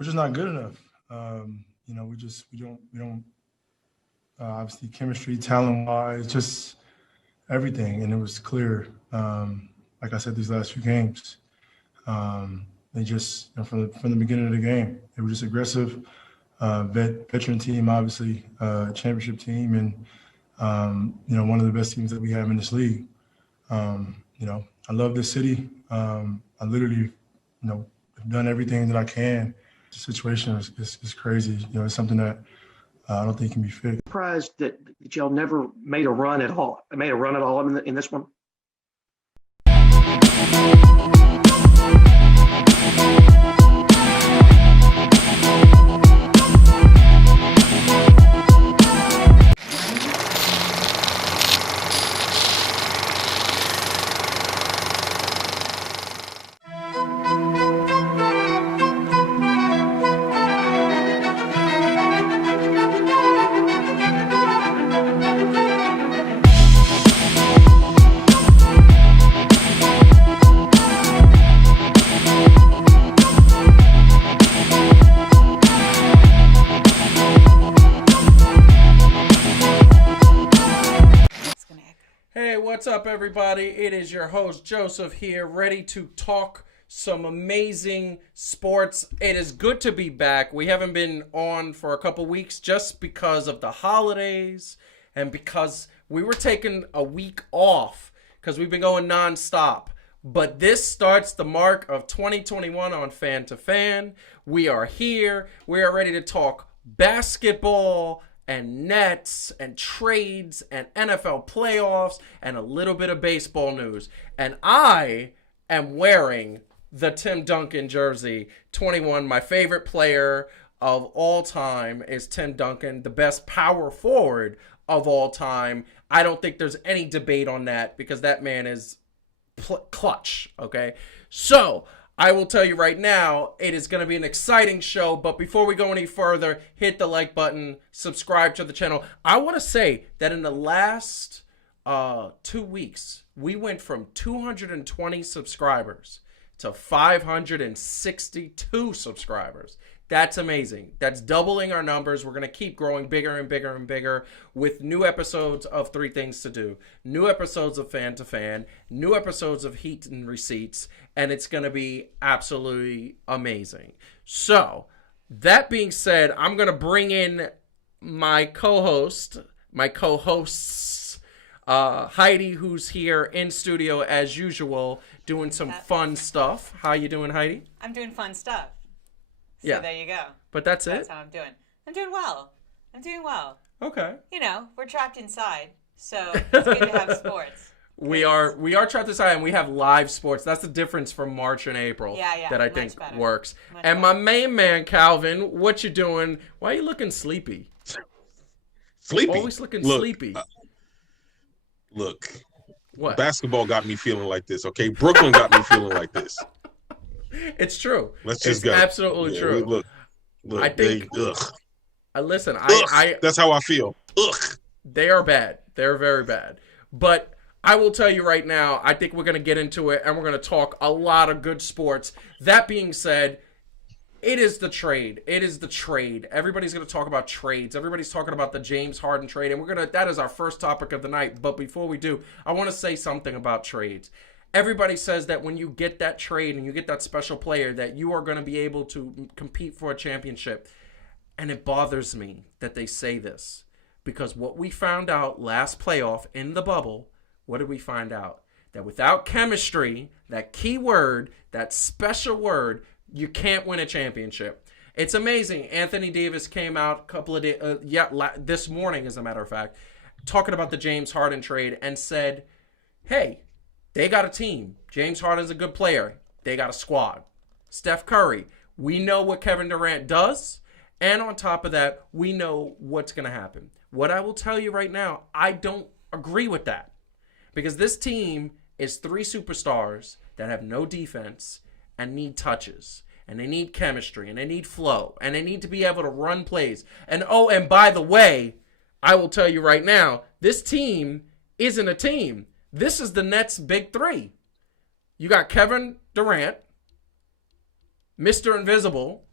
we're just not good enough. We don't obviously chemistry, talent wise, just everything. And it was clear, like I said, these last few games, they just, from the beginning of the game, they were just aggressive, veteran team, obviously, championship team, and, one of the best teams that we have in this league. I love this city. I literally, have done everything that I can. The situation is crazy. It's something that I don't think can be fixed. Surprised that y'all never made a run at all. In this one. What's up, everybody? It is your host, Joseph, here, ready to talk some amazing sports. It is good to be back. We haven't been on for a couple weeks just because of the holidays and because we were taking a week off because we've been going nonstop. But this starts the mark of 2021 on Fan to Fan. We are here. We are ready to talk basketball and Nets and trades and NFL playoffs and a little bit of baseball news. And I am wearing the Tim Duncan jersey, 21. My favorite player of all time is Tim Duncan, the best power forward of all time. I don't think there's any debate on that because that man is clutch, okay? So I will tell you right now, it is going to be an exciting show. But before we go any further, hit the like button, subscribe to the channel. I want to say that in the last 2 weeks, we went from 220 subscribers to 562 subscribers. That's amazing. That's doubling our numbers. We're going to keep growing bigger and bigger and bigger with new episodes of Three Things to Do, new episodes of Fan to Fan, new episodes of Heat and Receipts, and it's going to be absolutely amazing. So, that being said, I'm going to bring in my co-hosts, Heidi, who's here in studio as usual, doing some fun stuff. How you doing, Heidi? I'm doing fun stuff. So yeah. There you go. But that's it? That's how I'm doing. I'm doing well. Okay. We're trapped inside, so it's good to have sports. We are trapped inside, and we have live sports. That's the difference from March and April that I think works. Much better. My main man, Calvin, what you doing? Why are you looking sleepy? Sleepy? Always looking sleepy. Look. What? Basketball got me feeling like this, okay? Brooklyn got me feeling like this. It's true. Let's just go. Absolutely true. Look, I think. Listen, that's how I feel. Ugh. They are bad. They're very bad. But I will tell you right now, I think we're going to get into it and we're going to talk a lot of good sports. That being said, it is the trade. Everybody's going to talk about trades. Everybody's talking about the James Harden trade, and that is our first topic of the night. But before we do, I want to say something about trades. Everybody says that when you get that trade and you get that special player that you are going to be able to compete for a championship. And it bothers me that they say this because what we found out last playoff in the bubble, what did we find out? That without chemistry, that key word, that special word, you can't win a championship. It's amazing. Anthony Davis came out a couple of days, this morning, as a matter of fact, talking about the James Harden trade and said, hey, they got a team. James Harden's a good player. They got a squad. Steph Curry, we know what Kevin Durant does. And on top of that, we know what's going to happen. What I will tell you right now, I don't agree with that. Because this team is 3 superstars that have no defense and need touches. And they need chemistry. And they need flow. And they need to be able to run plays. And by the way, I will tell you right now, this team isn't a team. This is the Nets' big 3. You got Kevin Durant, Mr. Invisible,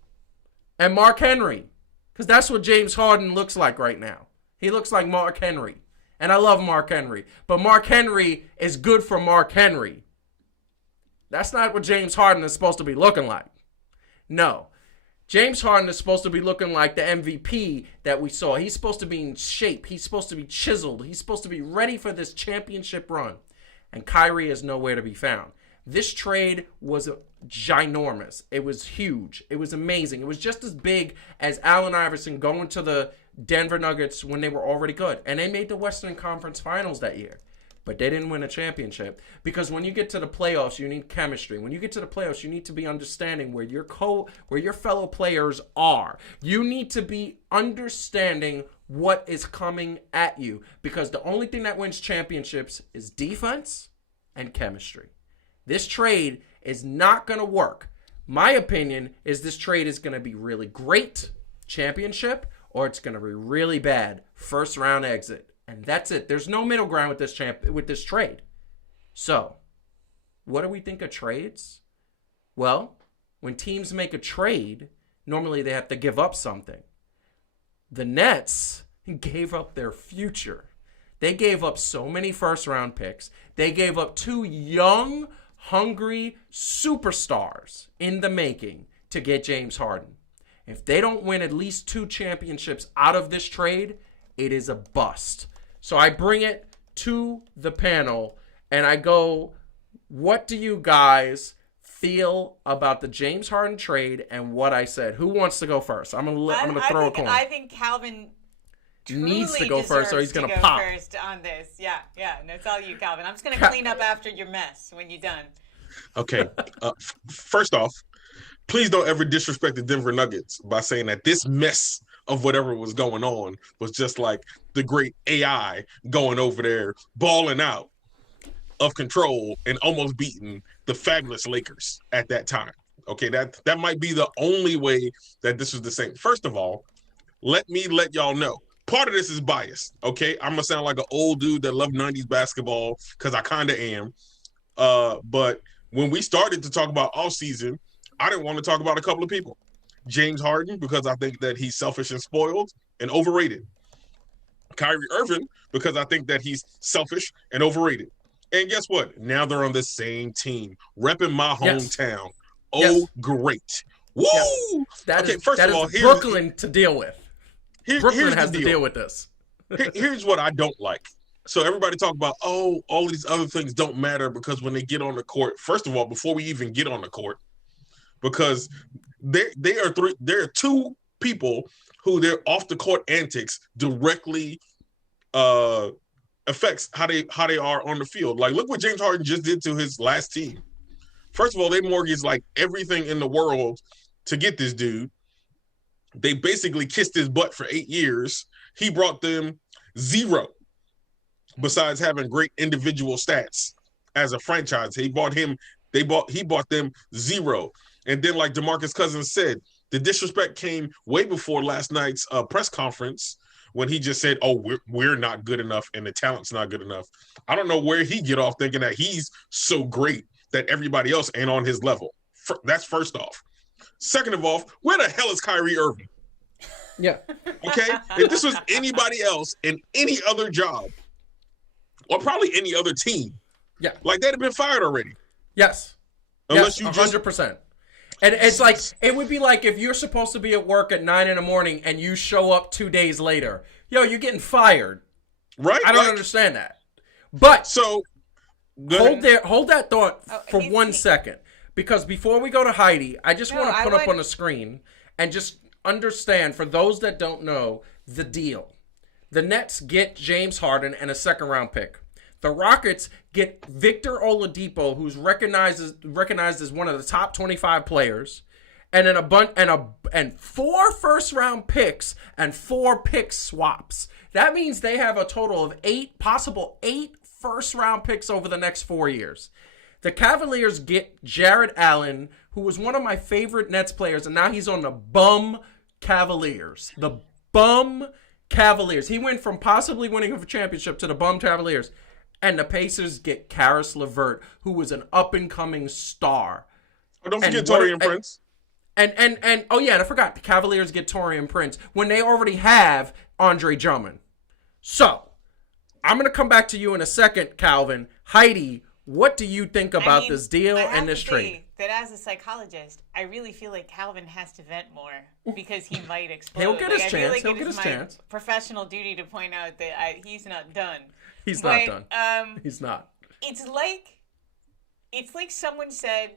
and Mark Henry. Because that's what James Harden looks like right now. He looks like Mark Henry. And I love Mark Henry. But Mark Henry is good for Mark Henry. That's not what James Harden is supposed to be looking like. No. James Harden is supposed to be looking like the MVP that we saw. He's supposed to be in shape. He's supposed to be chiseled. He's supposed to be ready for this championship run. And Kyrie is nowhere to be found. This trade was ginormous. It was huge. It was amazing. It was just as big as Allen Iverson going to the Denver Nuggets when they were already good. And they made the Western Conference Finals that year. But they didn't win a championship. Because when you get to the playoffs, you need chemistry. When you get to the playoffs, you need to be understanding where your fellow players are. You need to be understanding what is coming at you. Because the only thing that wins championships is defense and chemistry. This trade is not going to work. My opinion is this trade is going to be really great, championship, or it's going to be really bad, first round exit. And that's it. There's no middle ground with this trade. So, what do we think of trades? Well, when teams make a trade, normally they have to give up something. The Nets gave up their future. They gave up so many first-round picks. They gave up 2 young, hungry superstars in the making to get James Harden. If they don't win at least 2 championships out of this trade, it is a bust. So I bring it to the panel and I go, what do you guys feel about the James Harden trade and what I said? Who wants to go first? I'm gonna throw a coin. I think Calvin needs to go first or he's going to pop. First on this. Yeah. No, it's all you, Calvin. I'm just going to clean up after your mess when you're done. Okay. First off, please don't ever disrespect the Denver Nuggets by saying that this mess of whatever was going on was just like the great AI going over there, balling out of control and almost beating the fabulous Lakers at that time. Okay, that might be the only way that this was the same. First of all, let me let y'all know. Part of this is biased, okay? I'm going to sound like an old dude that loved 90s basketball because I kind of am. But when we started to talk about offseason, I didn't want to talk about a couple of people. James Harden, because I think that he's selfish and spoiled and overrated. Kyrie Irving, because I think that he's selfish and overrated. And guess what? Now they're on the same team, repping my hometown. Yes. Oh, yes. Great. Woo! Yes. That is Brooklyn to deal with. Brooklyn has to deal with this. Here's what I don't like. So everybody talk about, all these other things don't matter because when they get on the court, first of all, before we even get on the court, because there are 2 people who their off the court antics directly affects how they are on the field. Like, look what James Harden just did to his last team. First of all, they mortgaged like everything in the world to get this dude. They basically kissed his butt for 8 years. He brought them 0 besides having great individual stats as a franchise. He bought them 0. And then, like DeMarcus Cousins said, the disrespect came way before last night's press conference when he just said, we're not good enough and the talent's not good enough. I don't know where he get off thinking that he's so great that everybody else ain't on his level. That's first off. Second of all, where the hell is Kyrie Irving? Yeah. Okay? If this was anybody else in any other job, or probably any other team, yeah, like they'd have been fired already. Yes. Unless you 100%. And it's like, it would be like if you're supposed to be at work at 9 a.m. and you show up 2 days later. Yo, you're getting fired. Right? I don't understand that. But so hold that thought for 1 second. Because before we go to Heidi, I just want to put up on the screen and just understand, for those that don't know, the deal. The Nets get James Harden and a second-round pick. The Rockets get Victor Oladipo, who's recognized as one of the top 25 players, and then 4 first-round picks and 4 pick swaps. That means they have a total of 8 first-round picks over the next 4 years. The Cavaliers get Jared Allen, who was one of my favorite Nets players, and now he's on the bum Cavaliers. The bum Cavaliers. He went from possibly winning a championship to the bum Cavaliers. And the Pacers get Karis LeVert, who was an up-and-coming star. Oh, don't forget Taurean Prince. And oh yeah, and I forgot the Cavaliers get Taurean Prince when they already have Andre Drummond. So I'm gonna come back to you in a second, Calvin. Heidi, what do you think about this deal and this trade? That as a psychologist, I really feel like Calvin has to vent more because he might explode. He'll get his I chance. feel like He'll it get is his my chance. professional duty to point out that he's not done. He's not done. He's not. It's like someone said,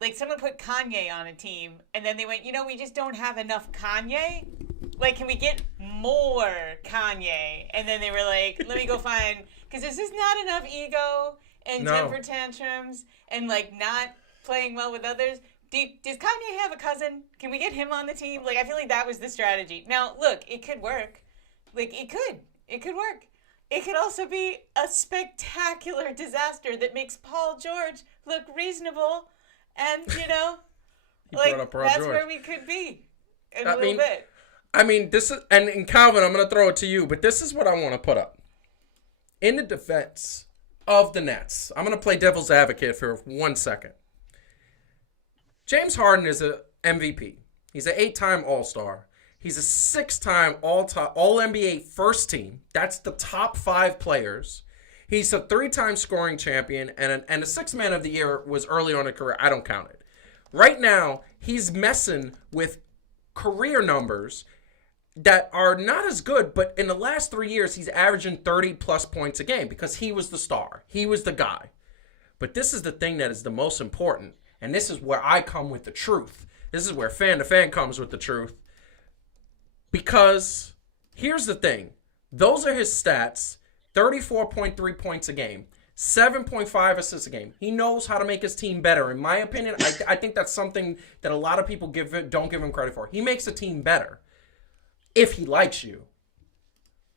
like someone put Kanye on a team, and then they went, we just don't have enough Kanye. Like, can we get more Kanye? And then they were like, let me go find, because this is not enough ego and temper tantrums and like not playing well with others. Does Kanye have a cousin? Can we get him on the team? Like, I feel like that was the strategy. Now, look, it could work. Like, it could work. It could also be a spectacular disaster that makes Paul George look reasonable. And, like, that's where we could be in a little bit. I mean, this is, and Calvin, I'm going to throw it to you, but this is what I want to put up. In the defense of the Nets, I'm going to play devil's advocate for 1 second. James Harden is an MVP. He's an 8-time All-Star. He's a 6-time All-NBA first team. That's the top 5 players. He's a 3-time scoring champion, and a 6th man of the year was early on in career. I don't count it. Right now, he's messing with career numbers that are not as good, but in the last 3 years, he's averaging 30-plus points a game because he was the star. He was the guy. But this is the thing that is the most important, and this is where I come with the truth. This is where fan to fan comes with the truth. Because here's the thing. Those are his stats. 34.3 points a game. 7.5 assists a game. He knows how to make his team better. In my opinion, I think that's something that a lot of people don't give him credit for. He makes a team better if he likes you.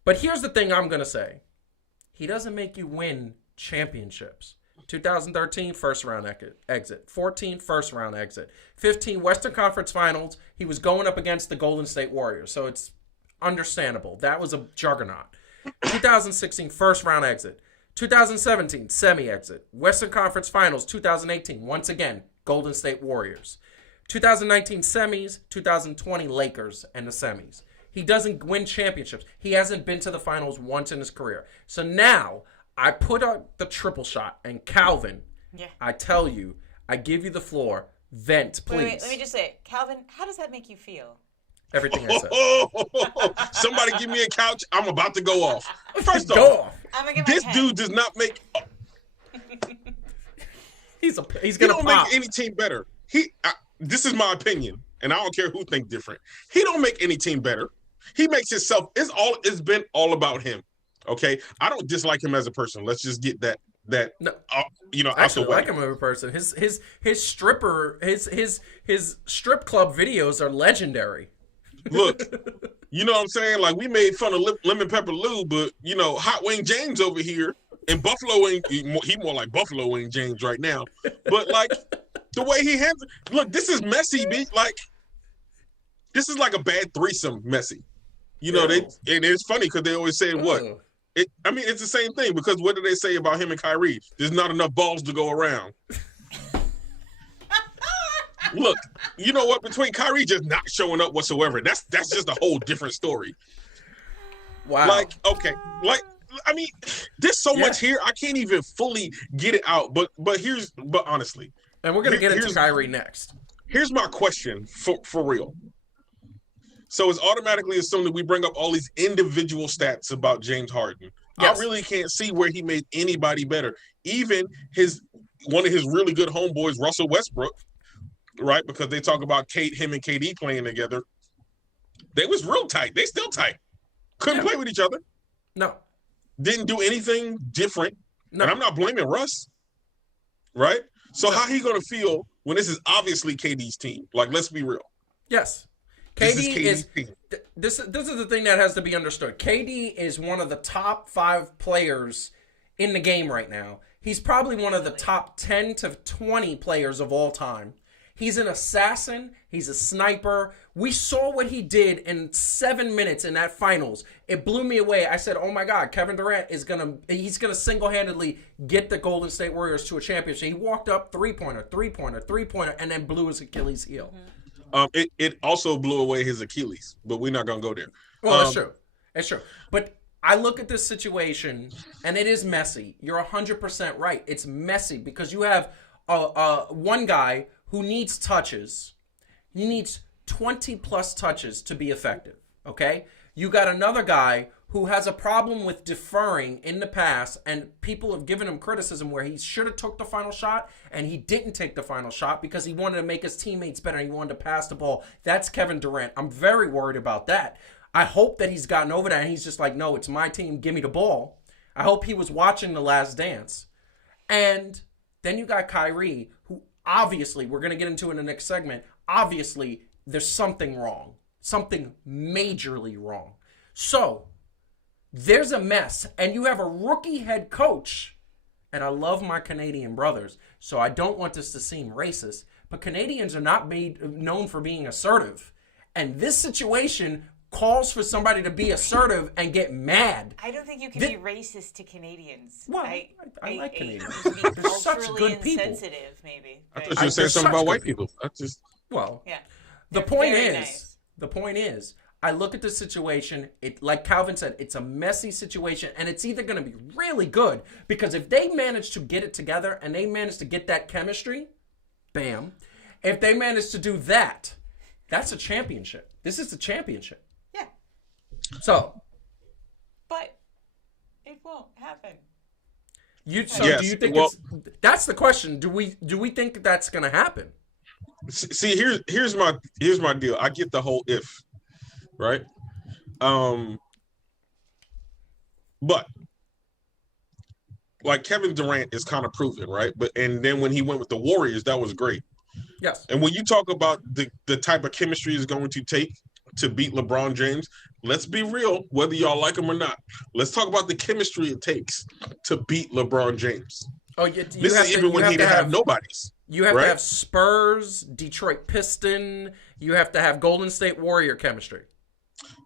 But here's the thing I'm going to say. He doesn't make you win championships. 2013, first round exit. 14, first round exit. 15, Western Conference Finals. He was going up against the Golden State Warriors, so it's understandable. That was a juggernaut. 2016, first round exit. 2017, semi-exit. Western Conference Finals, 2018, once again, Golden State Warriors. 2019, semis. 2020, Lakers and the semis. He doesn't win championships. He hasn't been to the finals once in his career. So now, I put out the triple shot, and Calvin, I tell you, I give you the floor. Vent, please. Wait, let me just say, Calvin, how does that make you feel? Everything I said. Somebody give me a couch. I'm about to go off. First off, I'm gonna get my this pen. dude does not make. he's He gonna don't pop. make any team better. This is my opinion, and I don't care who think different. He don't make any team better. He makes himself. It's been all about him. Okay, I don't dislike him as a person. Let's just get that No, out I the actually way. like him as a person. His strip club videos are legendary. Look, you know what I'm saying? Like, we made fun of Lemon Pepper Lou, but Hot Wing James over here in Buffalo Wing, he more like Buffalo Wing James right now. But like the way he handles, look, this is messy, B. Like, this is like a bad threesome, messy. And it's funny because they always say what. It's the same thing, because what do they say about him and Kyrie? There's not enough balls to go around. Look, you know what? Between Kyrie just not showing up whatsoever, that's just a whole different story. Wow. Like, okay, there's so much here, I can't even fully get it out. But honestly, and we're gonna get into Kyrie next. Here's my question for real. So it's automatically assumed that we bring up all these individual stats about James Harden. Yes. I really can't see where he made anybody better. Even one of his really good homeboys, Russell Westbrook, right? Because they talk about him and KD playing together. They was real tight. They still tight. Couldn't play with each other. No. Didn't do anything different. No. And I'm not blaming Russ. Right? So how he going to feel when this is obviously KD's team? Like, let's be real. Yes. KD is this is the thing that has to be understood. KD is one of the top 5 players in the game right now. He's probably one of the top 10 to 20 players of all time. He's an assassin. He's a sniper. We saw what he did in 7 minutes in that finals. It blew me away. I said, oh my God, Kevin Durant he's gonna single-handedly get the Golden State Warriors to a championship. He walked up three-pointer, and then blew his Achilles heel. Mm-hmm. It also blew away his Achilles, but we're not gonna go there. Well, it's true. It's true. But I look at this situation, and it is messy. You're 100% right. It's messy because you have one guy who needs touches. He needs 20 plus touches to be effective. Okay? You got another guy who has a problem with deferring in the past, and people have given him criticism where he should have took the final shot, and he didn't take the final shot because he wanted to make his teammates better and he wanted to pass the ball. That's Kevin Durant. I'm very worried about that. I hope that he's gotten over that and he's just like, no, it's my team, give me the ball. I hope he was watching The Last Dance. And then you got Kyrie, who obviously, we're going to get into in the next segment, obviously there's something wrong. Something majorly wrong. So, there's a mess, and you have a rookie head coach, and I love my Canadian brothers, so I don't want this to seem racist, but Canadians are not known for being assertive, and this situation calls for somebody to be assertive and get mad. I don't think you can be racist to Canadians. Well, I like Canadians. They're such good people. Insensitive, maybe. I thought you were saying something about white people. Well, yeah. The point is, I look at the situation, like Calvin said, it's a messy situation, and it's either going to be really good, because if they manage to get it together and they manage to get that chemistry, bam. If they manage to do that, that's a championship. This is the championship. Yeah. So. But it won't happen. Do you think that's the question. Do we think that's going to happen? See, here's my deal. I get the whole if. Right. But like Kevin Durant is kind of proven, right? And then when he went with the Warriors, that was great. Yes. And when you talk about the type of chemistry is going to take to beat LeBron James, let's be real, whether y'all like him or not. Let's talk about the chemistry it takes to beat LeBron James. Oh, this is even when he didn't have nobodies. You have to have Spurs, Detroit Piston. You have to have Golden State Warrior chemistry.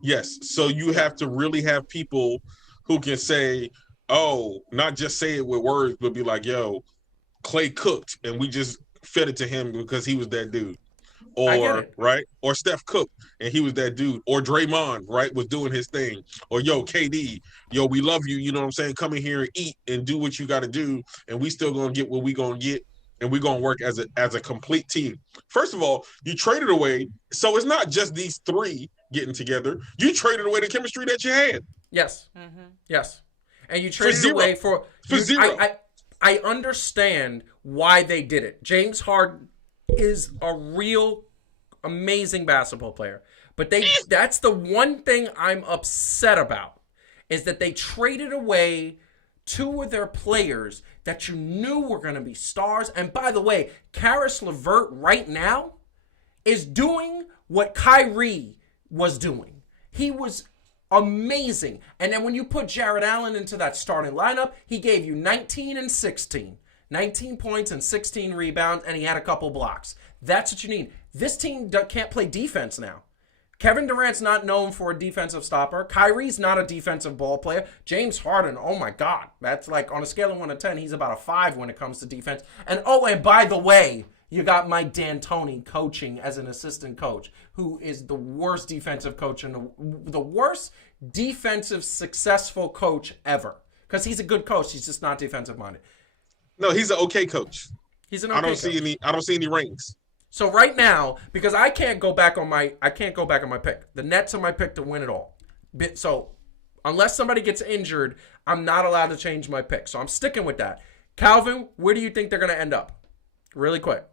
Yes. So you have to really have people who can say, oh, not just say it with words, but be like, yo, Clay cooked and we just fed it to him because he was that dude. Or, right? Or Steph cooked and he was that dude. Or Draymond, right, was doing his thing. Or, yo, KD, yo, we love you, you know what I'm saying? Come in here and eat and do what you got to do. And we still going to get what we going to get. And we're going to work as a complete team. First of all, you traded away. So it's not just these three getting together. You traded away the chemistry that you had. Yes. Mm-hmm. Yes. And you traded away for zero. I understand why they did it. James Harden is a real amazing basketball player. But that's the one thing I'm upset about, is that they traded away two of their players that you knew were going to be stars. And by the way, Karis LeVert right now is doing what Kyrie was doing. He was amazing. And then when you put Jared Allen into that starting lineup, he gave you 19 and 16. 19 points and 16 rebounds, and he had a couple blocks. That's what you need. This team can't play defense now. Kevin Durant's not known for a defensive stopper. Kyrie's not a defensive ball player. James Harden, oh my God. That's like on a scale of 1 to 10, he's about a 5 when it comes to defense. And by the way, you got Mike D'Antoni coaching as an assistant coach, who is the worst defensive coach and the worst defensive successful coach ever. Because he's a good coach, he's just not defensive minded. No, he's an okay coach. He's an okay coach. I don't see any rings. So right now, because I can't go back on my pick. The Nets are my pick to win it all. So unless somebody gets injured, I'm not allowed to change my pick. So I'm sticking with that. Calvin, where do you think they're going to end up? Really quick.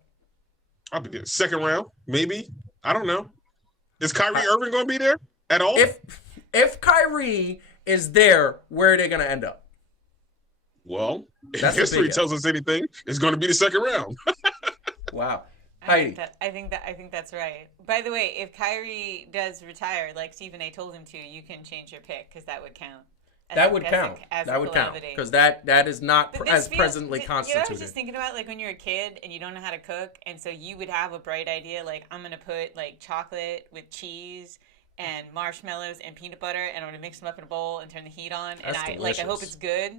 I'll be there. Second round, maybe. I don't know. Is Kyrie Irving going to be there at all? If Kyrie is there, where are they going to end up? Well, if history tells us anything, it's going to be the second round. Wow. I think that's right. By the way, if Kyrie does retire, like Stephen A. told him to, you can change your pick because that would count. That would count. That would count because that is not as presently constituted. You know what I was just thinking about, like when you're a kid and you don't know how to cook, and so you would have a bright idea, like I'm gonna put like chocolate with cheese and marshmallows and peanut butter, and I'm gonna mix them up in a bowl and turn the heat on, and I hope it's good.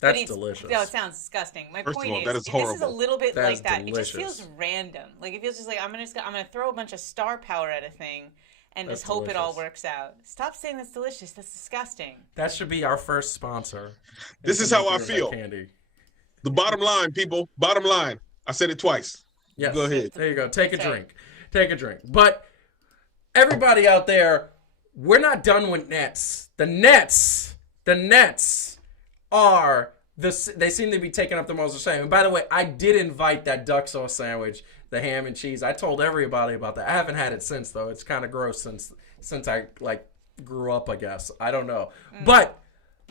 That's delicious. No, it sounds disgusting. My First of point all, that is this is a horrible. little bit That is like that. It just delicious. feels random. Like it feels just like I'm gonna throw a bunch of star power at a thing and That's just hope it all delicious. works out. Stop saying that's delicious. That's disgusting. That should be our first sponsor. This is how I feel. Candy. The bottom line, people. Bottom line. I said it twice. Yes. Go ahead. There you go. Take a Sorry. drink. Take a drink. But everybody out there, we're not done with Nets. The Nets are they seem to be taking up the most of the same. And by the way, I did invite that duck sauce sandwich, the ham and cheese. I told everybody about that. I haven't had it since though. It's kind of gross since I grew up, I guess. I don't know. But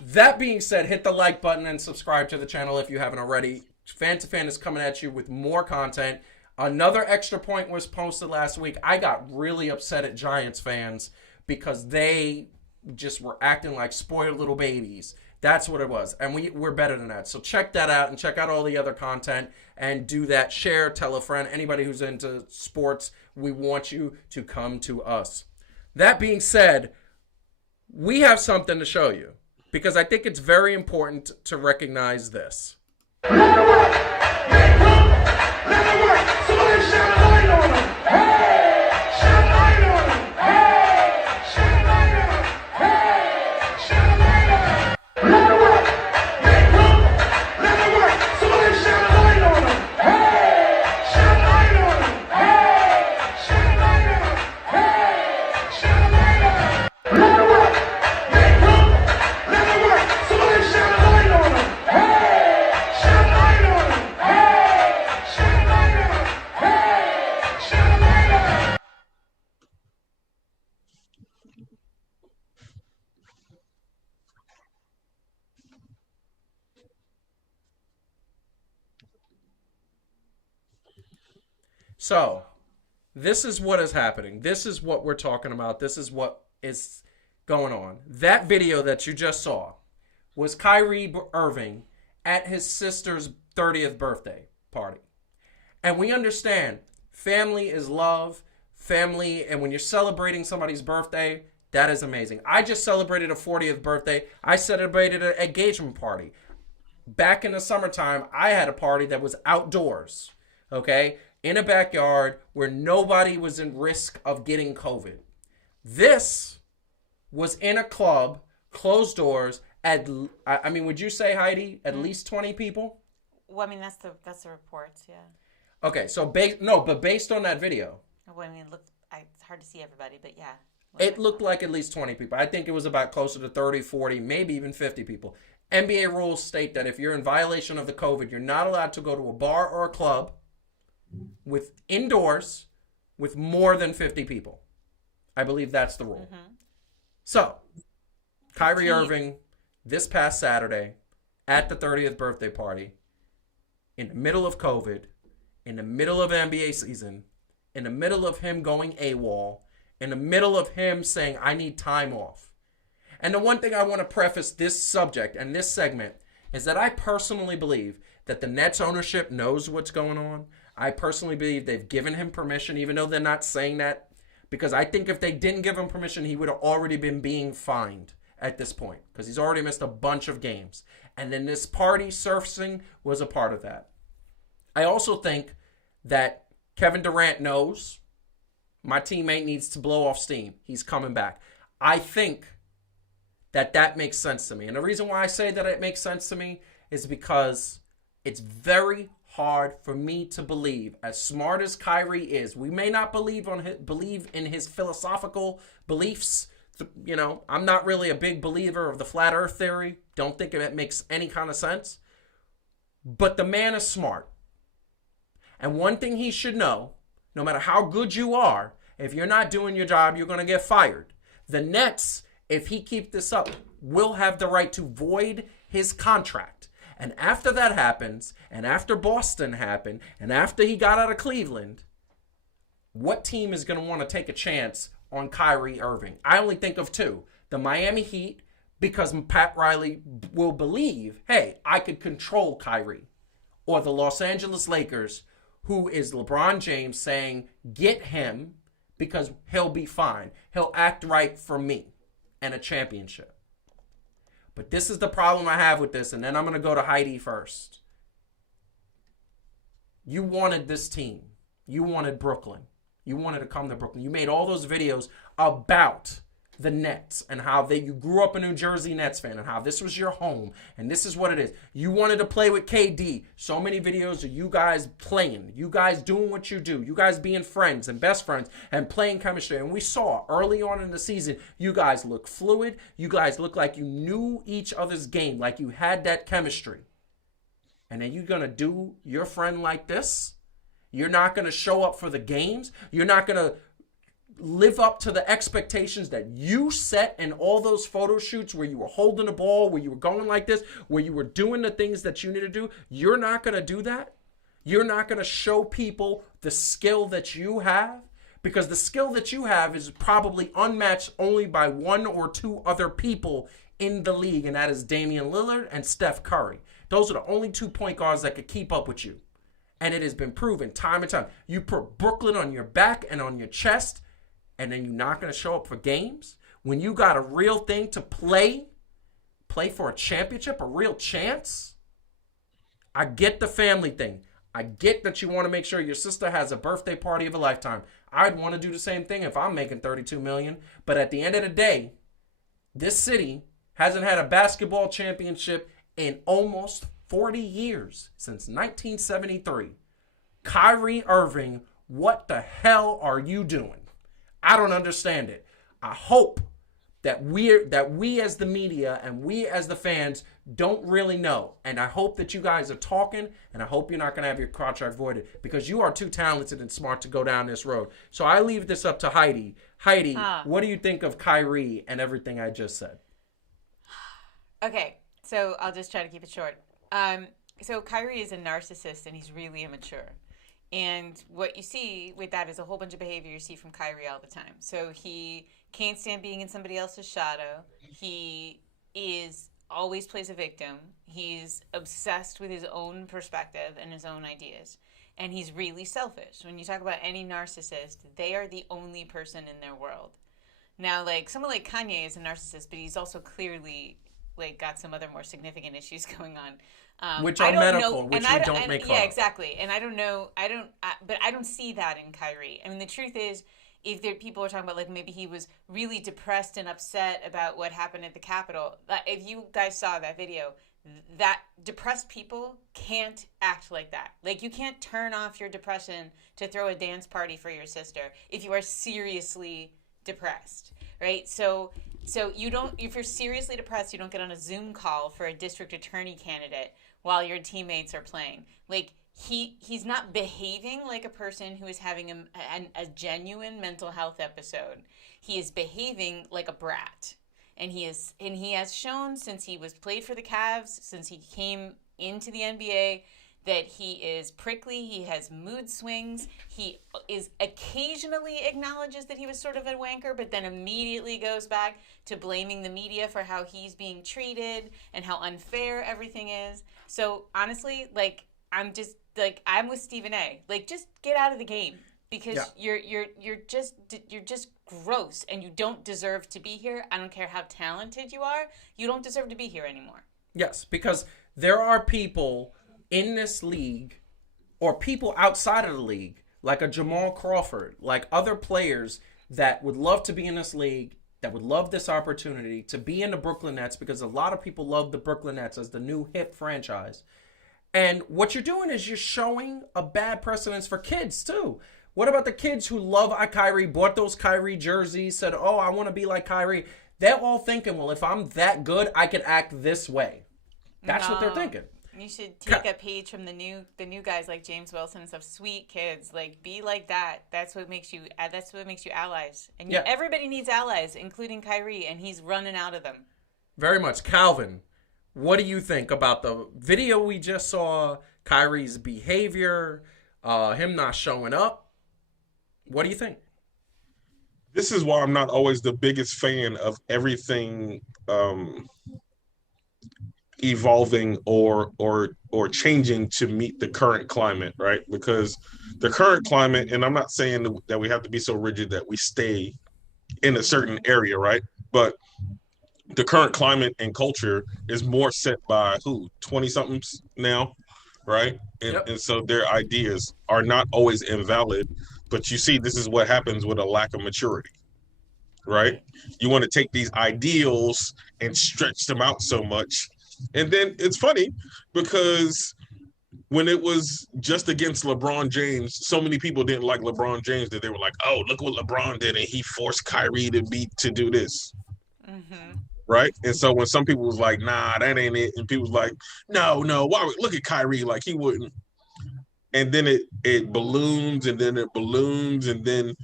that being said, hit the like button and subscribe to the channel if you haven't already. Fan to Fan is coming at you with more content. Another extra point was posted last week. I got really upset at Giants fans because they just were acting like spoiled little babies. That's what it was. And we're better than that. So check that out and check out all the other content and do that. Share, tell a friend. Anybody who's into sports, we want you to come to us. That being said, we have something to show you because I think it's very important to recognize this. So, this is what is happening. This is what we're talking about. This is what is going on. That video that you just saw was Kyrie Irving at his sister's 30th birthday party. And we understand family is love, family, and when you're celebrating somebody's birthday, that is amazing. I just celebrated a 40th birthday. I celebrated an engagement party. Back in the summertime, I had a party that was outdoors, okay? In a backyard where nobody was in risk of getting COVID. This was in a club, closed doors, I mean, would you say, Heidi, at least 20 people? Well, I mean, that's the reports, yeah. Okay, so based on that video. Well, I mean, it's hard to see everybody, but yeah. It looked like at least 20 people. I think it was about closer to 30, 40, maybe even 50 people. NBA rules state that if you're in violation of the COVID, you're not allowed to go to a bar or a club indoors with more than 50 people. I believe that's the rule. Mm-hmm. So, Kyrie Irving, this past Saturday, at the 30th birthday party, in the middle of COVID, in the middle of NBA season, in the middle of him going AWOL, in the middle of him saying, I need time off. And the one thing I want to preface this subject and this segment is that I personally believe that the Nets ownership knows what's going on. I personally believe they've given him permission, even though they're not saying that, because I think if they didn't give him permission, he would have already been being fined at this point, because he's already missed a bunch of games. And then this party surfacing was a part of that. I also think that Kevin Durant knows my teammate needs to blow off steam. He's coming back. I think that makes sense to me. And the reason why I say that it makes sense to me is because it's very hard for me to believe, as smart as Kyrie is, we may not believe in his philosophical beliefs. You know, I'm not really a big believer of the flat earth theory. Don't think it makes any kind of sense. But the man is smart. And one thing he should know, no matter how good you are, if you're not doing your job, you're going to get fired. The Nets, if he keeps this up, will have the right to void his contract. And after that happens, and after Boston happened, and after he got out of Cleveland, what team is going to want to take a chance on Kyrie Irving? I only think of two. The Miami Heat, because Pat Riley will believe, hey, I could control Kyrie. Or the Los Angeles Lakers, who is LeBron James saying, get him because he'll be fine. He'll act right for me and a championship. But this is the problem I have with this, and then I'm going to go to Heidi first. You wanted this team. You wanted Brooklyn. You wanted to come to Brooklyn. You made all those videos about the Nets and how you grew up a New Jersey Nets fan and how this was your home and this is what it is. You wanted to play with KD. So many videos of you guys playing, you guys doing what you do, you guys being friends and best friends and playing chemistry. And we saw early on in the season, you guys look fluid. You guys look like you knew each other's game, like you had that chemistry. And then you're going to do your friend like this? You're not going to show up for the games? You're not going to live up to the expectations that you set in all those photo shoots where you were holding the ball, where you were going like this, where you were doing the things that you need to do? You're not going to do that? You're not going to show people the skill that you have? Because the skill that you have is probably unmatched only by one or two other people in the league, and that is Damian Lillard and Steph Curry. Those are the only 2 point guards that could keep up with you. And it has been proven time and time. You put Brooklyn on your back and on your chest, and then you're not going to show up for games? When you got a real thing to play for a championship, a real chance? I get the family thing. I get that you want to make sure your sister has a birthday party of a lifetime. I'd want to do the same thing if I'm making $32 million. But at the end of the day, this city hasn't had a basketball championship in almost 40 years, since 1973. Kyrie Irving, what the hell are you doing? I don't understand it. I hope that we as the media and we as the fans don't really know. And I hope that you guys are talking, and I hope you're not going to have your contract voided, because you are too talented and smart to go down this road. So I leave this up to Heidi. Heidi, what do you think of Kyrie and everything I just said? Okay, so I'll just try to keep it short. So Kyrie is a narcissist, and he's really immature. And what you see with that is a whole bunch of behavior you see from Kyrie all the time. So he can't stand being in somebody else's shadow. He always plays a victim. He's obsessed with his own perspective and his own ideas. And he's really selfish. When you talk about any narcissist, they are the only person in their world. Now, like someone like Kanye is a narcissist, but he's also clearly got some other more significant issues going on. Which are medical, which we don't make fun of. Yeah, exactly. And I don't know, but I don't see that in Kyrie. I mean, the truth is, if people are talking about maybe he was really depressed and upset about what happened at the Capitol, if you guys saw that video, that depressed people can't act like that. Like, you can't turn off your depression to throw a dance party for your sister if you are seriously depressed, right? So you don't, if you're seriously depressed, you don't get on a Zoom call for a district attorney candidate while your teammates are playing. Like, he's not behaving like a person who is having a genuine mental health episode. He is behaving like a brat. And he has shown since he was played for the Cavs, since he came into the NBA, that he is prickly, he has mood swings, he is occasionally acknowledges that he was sort of a wanker, but then immediately goes back to blaming the media for how he's being treated and how unfair everything is. So honestly, I'm with Stephen A. Just get out of the game, because you're just gross, and you don't deserve to be here. I don't care how talented you are, you don't deserve to be here anymore. Yes, because there are people in this league, or people outside of the league, like a Jamal Crawford, like other players that would love to be in this league, that would love this opportunity to be in the Brooklyn Nets, because a lot of people love the Brooklyn Nets as the new hip franchise. And what you're doing is you're showing a bad precedence for kids too. What about the kids who love Kyrie, bought those Kyrie jerseys, said, oh, I want to be like Kyrie? They're all thinking, well, if I'm that good, I could act this way. That's what they're thinking. You should take a page from the new guys like James Wilson and stuff. Sweet kids, be like that. That's what makes you allies. And everybody needs allies, including Kyrie, and he's running out of them. Very much. Calvin, what do you think about the video we just saw, Kyrie's behavior, him not showing up? What do you think? This is why I'm not always the biggest fan of everything evolving or changing to meet the current climate, right? Because the current climate, and I'm not saying that we have to be so rigid that we stay in a certain area, right? But the current climate and culture is more set by who 20 somethings now, right? And so their ideas are not always invalid, but you see this is what happens with a lack of maturity, right? You want to take these ideals and stretch them out so much. And then it's funny because when it was just against LeBron James, so many people didn't like LeBron James that they were like, "Oh, look what LeBron did, and he forced Kyrie to do this." Right? And so when some people was like, "Nah, that ain't it," and people was like, "No, no, why? Look at Kyrie, like he wouldn't." And then it balloons, and then it balloons, and then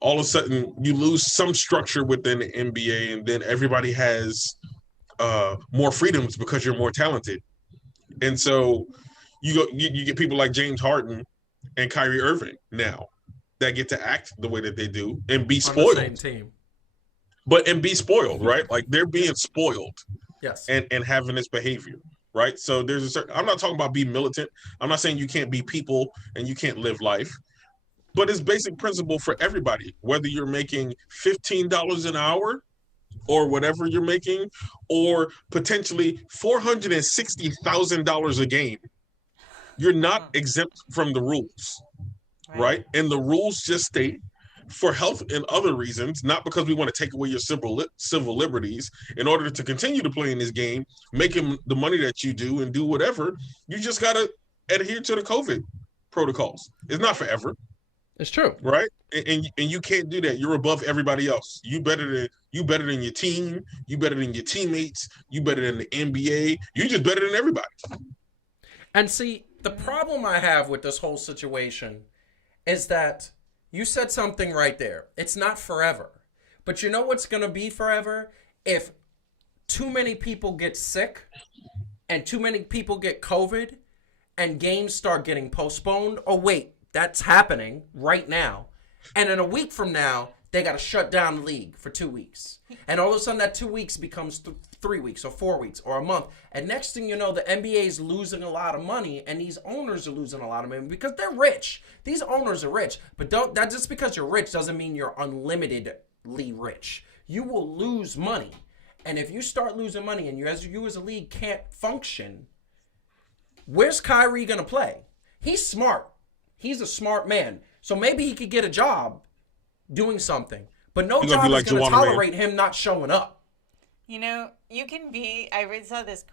all of a sudden you lose some structure within the NBA, and then everybody has more freedoms because you're more talented. And so you get people like James Harden and Kyrie Irving now that get to act the way that they do and be spoiled. On the same team. And be spoiled, right? Like they're being spoiled. Yes. And having this behavior, right? So there's a certain, I'm not talking about being militant. I'm not saying you can't be people and you can't live life. But it's basic principle for everybody, whether you're making $15 an hour or whatever you're making, or potentially $460,000 a game. You're not exempt from the rules, right? And the rules just state for health and other reasons, not because we want to take away your civil liberties. In order to continue to play in this game, making the money that you do and do whatever, you just got to adhere to the COVID protocols. It's not forever. It's true, right? And you can't do that. You're above everybody else. You better than your team. You better than your teammates. You better than the NBA. You just better than everybody. And see, the problem I have with this whole situation is that you said something right there. It's not forever. But you know what's going to be forever? If too many people get sick and too many people get COVID and games start getting postponed. Oh, wait. That's happening right now. And in a week from now, they got to shut down the league for 2 weeks. And all of a sudden, that 2 weeks becomes 3 weeks or 4 weeks or a month. And next thing you know, the NBA is losing a lot of money, and these owners are losing a lot of money because they're rich. These owners are rich. But that just because you're rich doesn't mean you're unlimitedly rich. You will lose money. And if you start losing money and you as a league can't function, where's Kyrie going to play? He's smart. He's a smart man. So maybe he could get a job doing something. But no job is going to tolerate him not showing up. You know, you can be... I saw this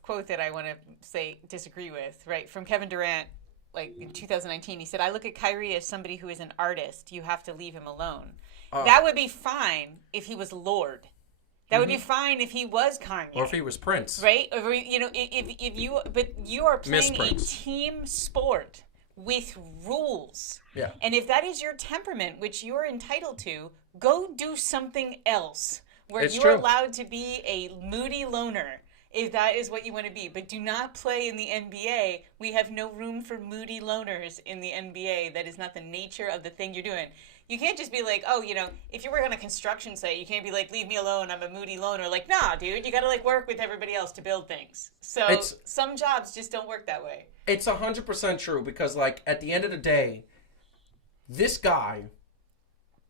quote that I want to disagree with, right? From Kevin Durant, like in 2019. He said, "I look at Kyrie as somebody who is an artist. You have to leave him alone." That would be fine if he was Lord. That would be fine if he was Kanye. Or if he was Prince. Right? Or, you know, but you are playing a team sport with rules. Yeah. And if that is your temperament, which you're entitled to, go do something else where you're allowed to be a moody loner if that is what you want to be. But do not play in the NBA. We have no room for moody loners in the NBA. That is not the nature of the thing you're doing. You can't just be like, oh, you know, if you work on a construction site, you can't be like, leave me alone, I'm a moody loner. Like, nah, dude, you got to like work with everybody else to build things. So some jobs just don't work that way. It's 100% true because, like, at the end of the day, this guy,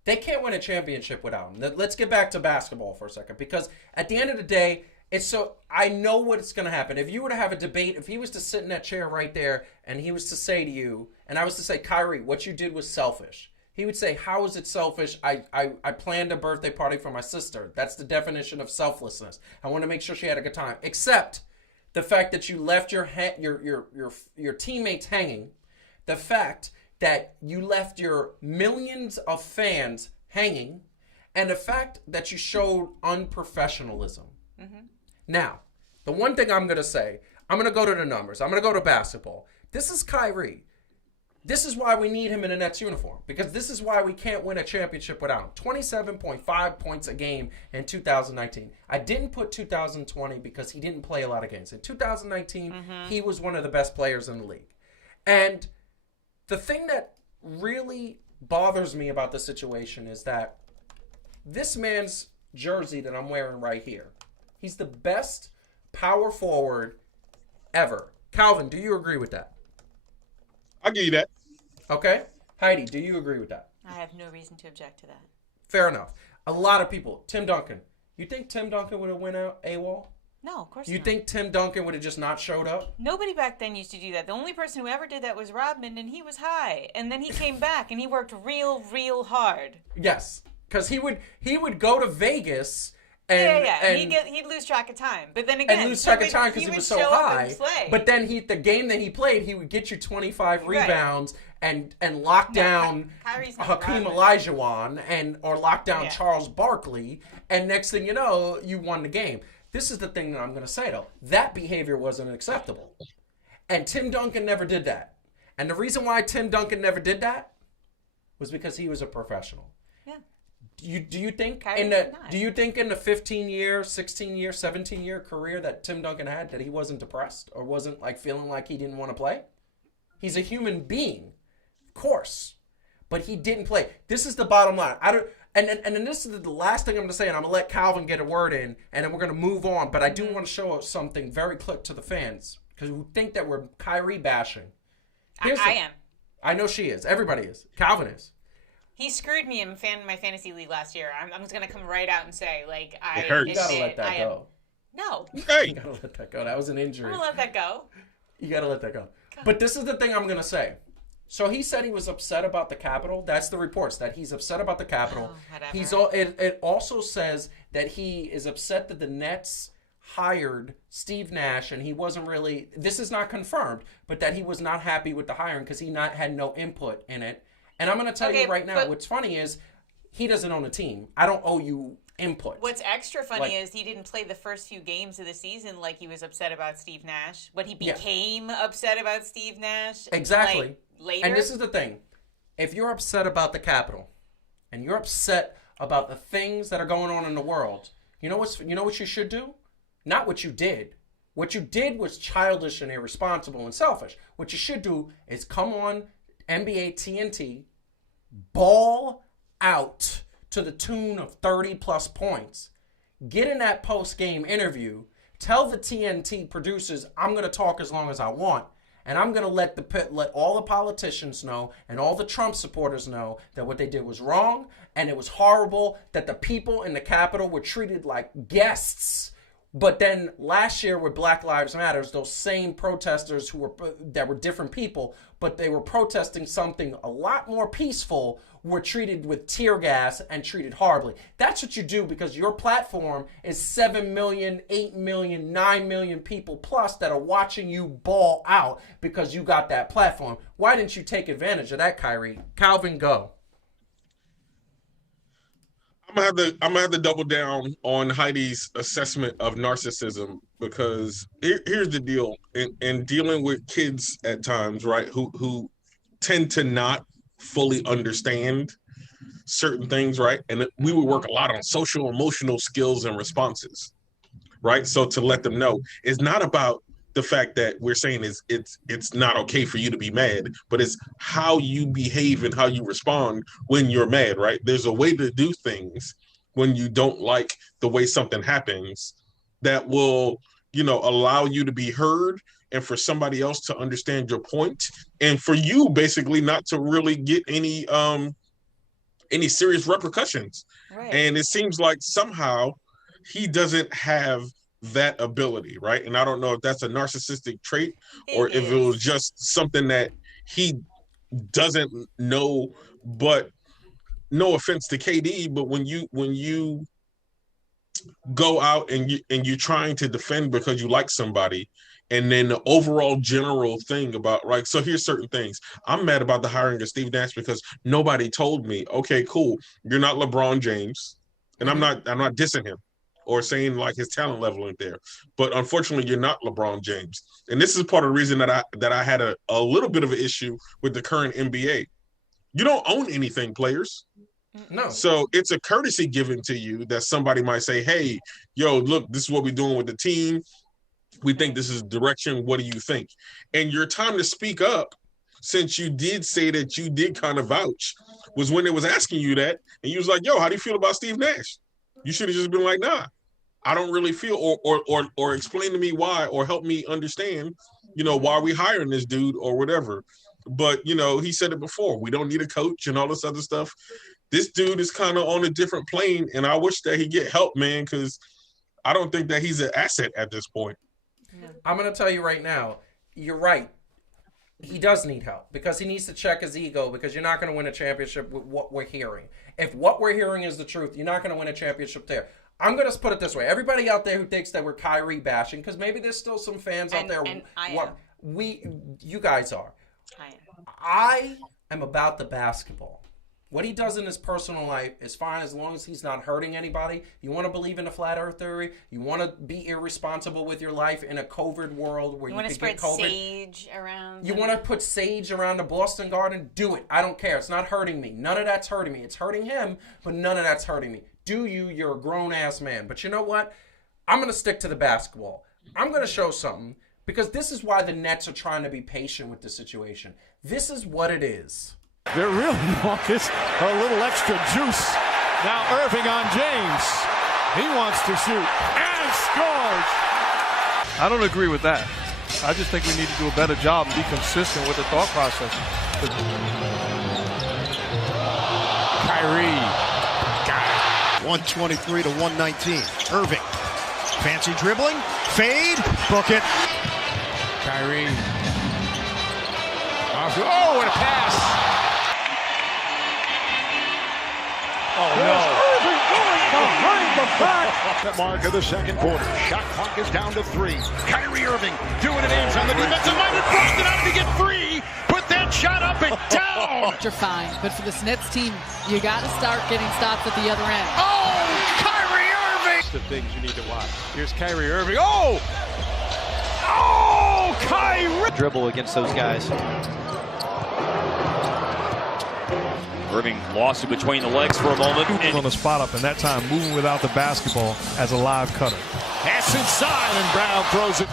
they can't win a championship without him. Let's get back to basketball for a second because at the end of the day, I know what's going to happen. If you were to have a debate, if he was to sit in that chair right there and he was to say to you, and I was to say, Kyrie, what you did was selfish. He would say, how is it selfish? I planned a birthday party for my sister. That's the definition of selflessness. I want to make sure she had a good time. Except the fact that you left your teammates hanging. The fact that you left your millions of fans hanging. And the fact that you showed unprofessionalism. Mm-hmm. Now, the one thing I'm going to say, I'm going to go to the numbers. I'm going to go to basketball. This is Kyrie. This is why we need him in a Nets uniform. Because this is why we can't win a championship without him. 27.5 points a game in 2019. I didn't put 2020 because he didn't play a lot of games. In 2019, he was one of the best players in the league. And the thing that really bothers me about the situation is that this man's jersey that I'm wearing right here, he's the best power forward ever. Calvin, do you agree with that? I'll give you that. Okay. Heidi, do you agree with that? I have no reason to object to that. Fair enough. A lot of people, Tim Duncan, You think Tim Duncan would have went out AWOL? No, of course You not. think Tim Duncan would have just not showed up? Nobody back then used to do that. The only person who ever did that was Rodman, and he was high. And then he came back, and he worked real hard. Yes, because he would go to Vegas and And he'd lose track of time. But then again, and lose track of time because he would was so show up high. and play. But then the game that he played, he would get you 25 rebounds and lock down Kyrie's not Hakeem Rodman. Olajuwon or lock down Yeah. Charles Barkley, and next thing you know, you won the game. This is the thing that I'm going to say though. That behavior wasn't acceptable, and Tim Duncan never did that. And the reason why Tim Duncan never did that was because he was a professional. Do you think Kyrie in did the not. do you think in the 15-year, 16-year, 17-year career that Tim Duncan had that he wasn't depressed or wasn't like feeling like he didn't want to play? He's a human being, of course, but he didn't play. This is the bottom line. And then this is the last thing I'm going to say, and I'm going to let Calvin get a word in, and then we're going to move on. But I do want to show something very quick to the fans because who think that we're Kyrie bashing. I am. I know she is. Everybody is. Calvin is. He screwed me in my fantasy league last year. I'm just gonna come right out and say, like, I It hurts. You got to admit let that I am. go. No, Hey, You got to let that go. That was an injury. I'm gonna let that go. You got to let that go. But this is the thing I'm going to say. So he said he was upset about the Capitol. That's the reports, that he's upset about the Capitol. Whatever. It also says that he is upset that the Nets hired Steve Nash, and he wasn't really, this is not confirmed, but that he was not happy with the hiring because he had no input in it. And I'm going to tell you right now, what's funny is he doesn't own a team. I don't owe you input. What's extra funny is he didn't play the first few games of the season like he was upset about Steve Nash. But he became upset about Steve Nash. Exactly. Like, later. And this is the thing. If you're upset about the Capitol and you're upset about the things that are going on in the world, you know what you should do? Not what you did. What you did was childish and irresponsible and selfish. What you should do is come on NBA TNT, ball out to the tune of 30 plus points. Get in that post-game interview. Tell the TNT producers, I'm going to talk as long as I want. And I'm going to let all the politicians know and all the Trump supporters know that what they did was wrong and it was horrible, that the people in the Capitol were treated like guests. But then last year with Black Lives Matter, those same protesters that were different people, but they were protesting something a lot more peaceful, were treated with tear gas and treated horribly. That's what you do because your platform is 7 million, 8 million, 9 million people plus that are watching you ball out because you got that platform. Why didn't you take advantage of that, Kyrie? Calvin, go. I'm gonna have to double down on Heidi's assessment of narcissism because here's the deal. In dealing with kids at times, right, who tend to not fully understand certain things, right? And we would work a lot on social emotional skills and responses, right? So to let them know, it's not about the fact that we're saying it's not okay for you to be mad, but it's how you behave and how you respond when you're mad, right? There's a way to do things when you don't like the way something happens that will, allow you to be heard and for somebody else to understand your point and for you basically not to really get any serious repercussions. Right. And it seems like somehow he doesn't have that ability, right? And I don't know if that's a narcissistic trait or if it was just something that he doesn't know. But no offense to KD, but when you go out and you're trying to defend because you like somebody, and then the overall general thing about, right, so here's certain things. I'm mad about the hiring of Steve Nash because nobody told me, okay, cool, you're not LeBron James, and I'm not dissing him or saying like his talent level ain't there, but unfortunately you're not LeBron James. And this is part of the reason that I had a little bit of an issue with the current NBA. You don't own anything, players. No. So it's a courtesy given to you that somebody might say, hey, yo, look, this is what we're doing with the team. We think this is direction. What do you think? And your time to speak up, since you did say that you did kind of vouch, was when they was asking you that. And you was like, yo, how do you feel about Steve Nash? You should have just been like, nah, I don't really feel, or explain to me why, or help me understand, why are we hiring this dude or whatever. But, he said it before. We don't need a coach and all this other stuff. This dude is kind of on a different plane, and I wish that he get help, man, because I don't think that he's an asset at this point. I'm going to tell you right now, you're right. He does need help because he needs to check his ego, because you're not going to win a championship with what we're hearing. If what we're hearing is the truth, you're not going to win a championship there. I'm going to put it this way. Everybody out there who thinks that we're Kyrie bashing, because maybe there's still some fans out there. And I am. You guys are. I am about the basketball. What he does in his personal life is fine as long as he's not hurting anybody. You want to believe in the flat earth theory? You want to be irresponsible with your life in a COVID world where you want to could get spread COVID? sage around. You want to put sage around the Boston Garden? Do it. I don't care. It's not hurting me. None of that's hurting me. It's hurting him, but none of that's hurting me. Do you? You're a grown-ass man. But you know what? I'm going to stick to the basketball. I'm going to show something, because this is why the Nets are trying to be patient with the situation. This is what it is. They're really Marcus, a little extra juice. Now Irving on James. He wants to shoot and scores. I don't agree with that. I just think we need to do a better job and be consistent with the thought process. Kyrie. Got it. 123 to 119. Irving. Fancy dribbling. Fade. Book it. Kyrie. Oh, and a pass. Oh, no. Irving going behind the back. Mark of the second quarter. Shot clock is down to 3. Kyrie Irving doing it in from the defensive line. Boston out to get free. Put that shot up and down. You're fine, but for this Nets team, you got to start getting stops at the other end. Oh, Kyrie Irving. The things you need to watch. Here's Kyrie Irving. Oh! Oh, Kyrie! Dribble against those guys. Irving lost it between the legs for a moment. On the spot up, and that time moving without the basketball as a live cutter. Pass inside, and Brown throws it.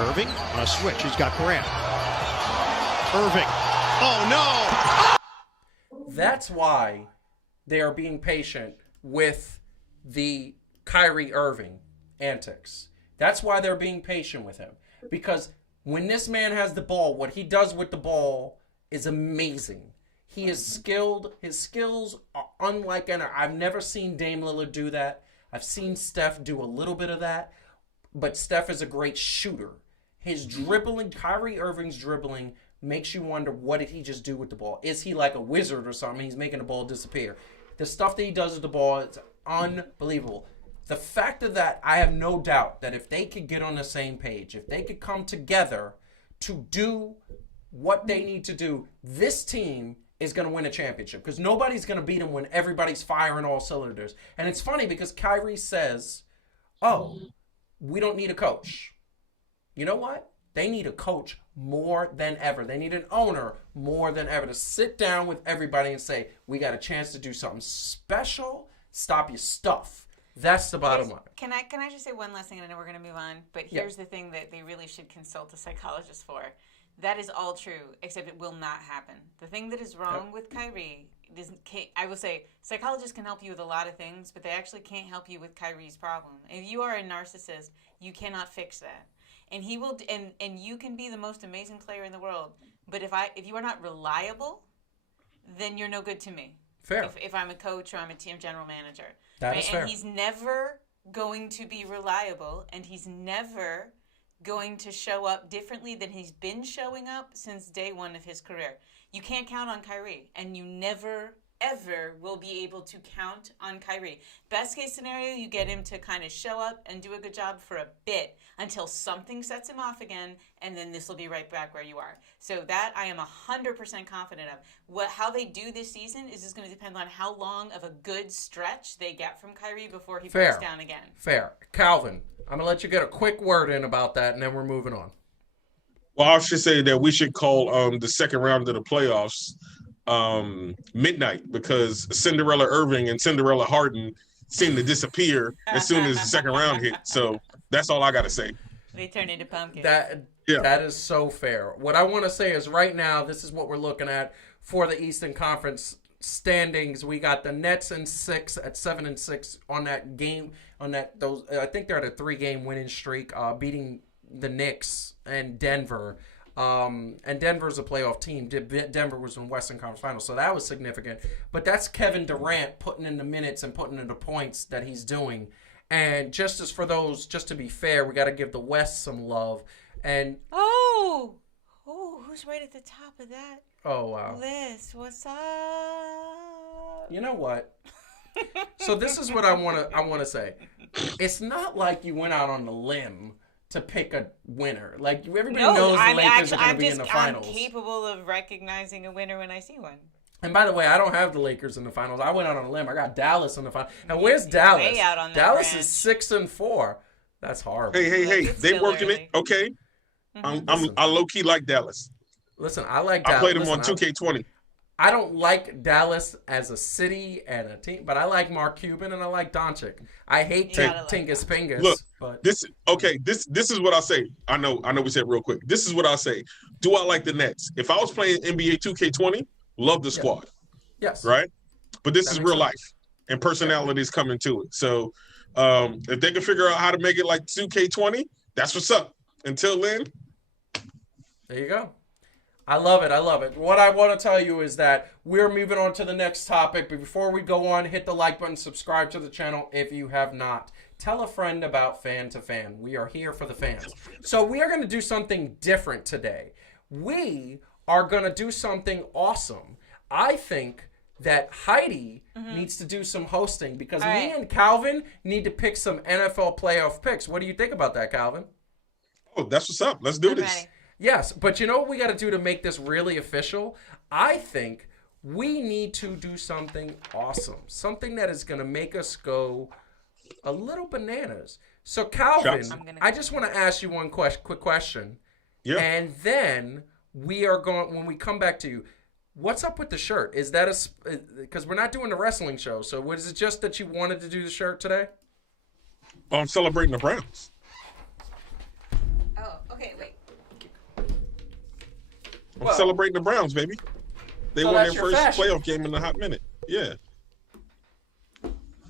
Irving on a switch. He's got Grant. Irving. Oh, no. That's why they are being patient with the Kyrie Irving antics. That's why they're being patient with him. Because when this man has the ball, what he does with the ball is amazing. He is skilled. His skills are unlike any. I've never seen Dame Lillard do that. I've seen Steph do a little bit of that. But Steph is a great shooter. His dribbling, Kyrie Irving's dribbling, makes you wonder, what did he just do with the ball? Is he like a wizard or something? He's making the ball disappear. The stuff that he does with the ball is unbelievable. The fact of that, I have no doubt that if they could get on the same page, if they could come together to do what they need to do, this team is going to win a championship, because nobody's going to beat them when everybody's firing all cylinders. And it's funny because Kyrie says, oh, we don't need a coach. You know what? They need a coach more than ever. They need an owner more than ever to sit down with everybody and say, we got a chance to do something special. Stop your stuff. That's the bottom line. Can I just say one last thing, and I know we're going to move on, but here's the thing that they really should consult a psychologist for. That is all true, except it will not happen. The thing that is wrong with Kyrie, I will say, psychologists can help you with a lot of things, but they actually can't help you with Kyrie's problem. If you are a narcissist, you cannot fix that. And he will, and you can be the most amazing player in the world, but if you are not reliable, then you're no good to me. Fair. If I'm a coach or I'm a team general manager. That is fair. And he's never going to be reliable, and he's never going to show up differently than he's been showing up since day one of his career. You can't count on Kyrie, and you never, ever will be able to count on Kyrie. Best case scenario, you get him to kind of show up and do a good job for a bit until something sets him off again, and then this will be right back where you are. So that I am 100% confident of. How they do this season is just going to depend on how long of a good stretch they get from Kyrie before he breaks down again. Fair. Calvin, I'm going to let you get a quick word in about that, and then we're moving on. Well, I should say that we should call the second round of the playoffs midnight, because Cinderella Irving and Cinderella Harden seem to disappear as soon as the second round hit. So that's all I got to say. They turn into pumpkins. That is so fair. What I want to say is right now, this is what we're looking at for the Eastern Conference standings. We got the Nets in 6 at 7-6 on that game. I think they're at a 3-game winning streak, beating the Knicks and Denver. And Denver's a playoff team. Denver was in Western Conference Finals, so that was significant. But that's Kevin Durant putting in the minutes and putting in the points that he's doing. And just to be fair, we got to give the West some love. And who's right at the top of that wow, list? What's up? You know what? So this is what I want to say. It's not like you went out on the limb to pick a winner. Like everybody knows the Lakers are going to be in the finals. I'm capable of recognizing a winner when I see one. And by the way, I don't have the Lakers in the finals. I went out on a limb. I got Dallas in the finals. And where's Dallas? Way out on that Dallas branch. is 6-4. That's horrible. Hey, they working early. it. Okay. I low key like Dallas. Listen, I like Dallas. I played them on 2K20. I don't like Dallas as a city and a team, but I like Mark Cuban and I like Doncic. I hate Tingus Pingus. Look, but this is what I say. I know we said real quick. This is what I say. Do I like the Nets? If I was playing NBA 2K20, love the squad. Yes. Right? But this That is makes real sense. life and personalities coming to it. So if they can figure out how to make it like 2K20, that's what's up. Until then, there you go. I love it. What I want to tell you is that we're moving on to the next topic. But before we go on, hit the like button, subscribe to the channel if you have not. Tell a friend about Fan to Fan. We are here for the fans. So we are going to do something different today. We are going to do something awesome. I think that Heidi needs to do some hosting because me and Calvin need to pick some NFL playoff picks. What do you think about that, Calvin? oh, that's what's up. Let's do this. Ready. Yes, but you know what we got to do to make this really official? I think we need to do something awesome. Something that is going to make us go a little bananas. So, Calvin, I just want to ask you one quick question. Yeah. And then we are going, when we come back to you, what's up with the shirt? Is that because we're not doing the wrestling show. So, was it just that you wanted to do the shirt today? I'm celebrating the Browns. Oh, okay, wait. I'm celebrating the Browns, baby. They won their first playoff game in a hot minute. Yeah.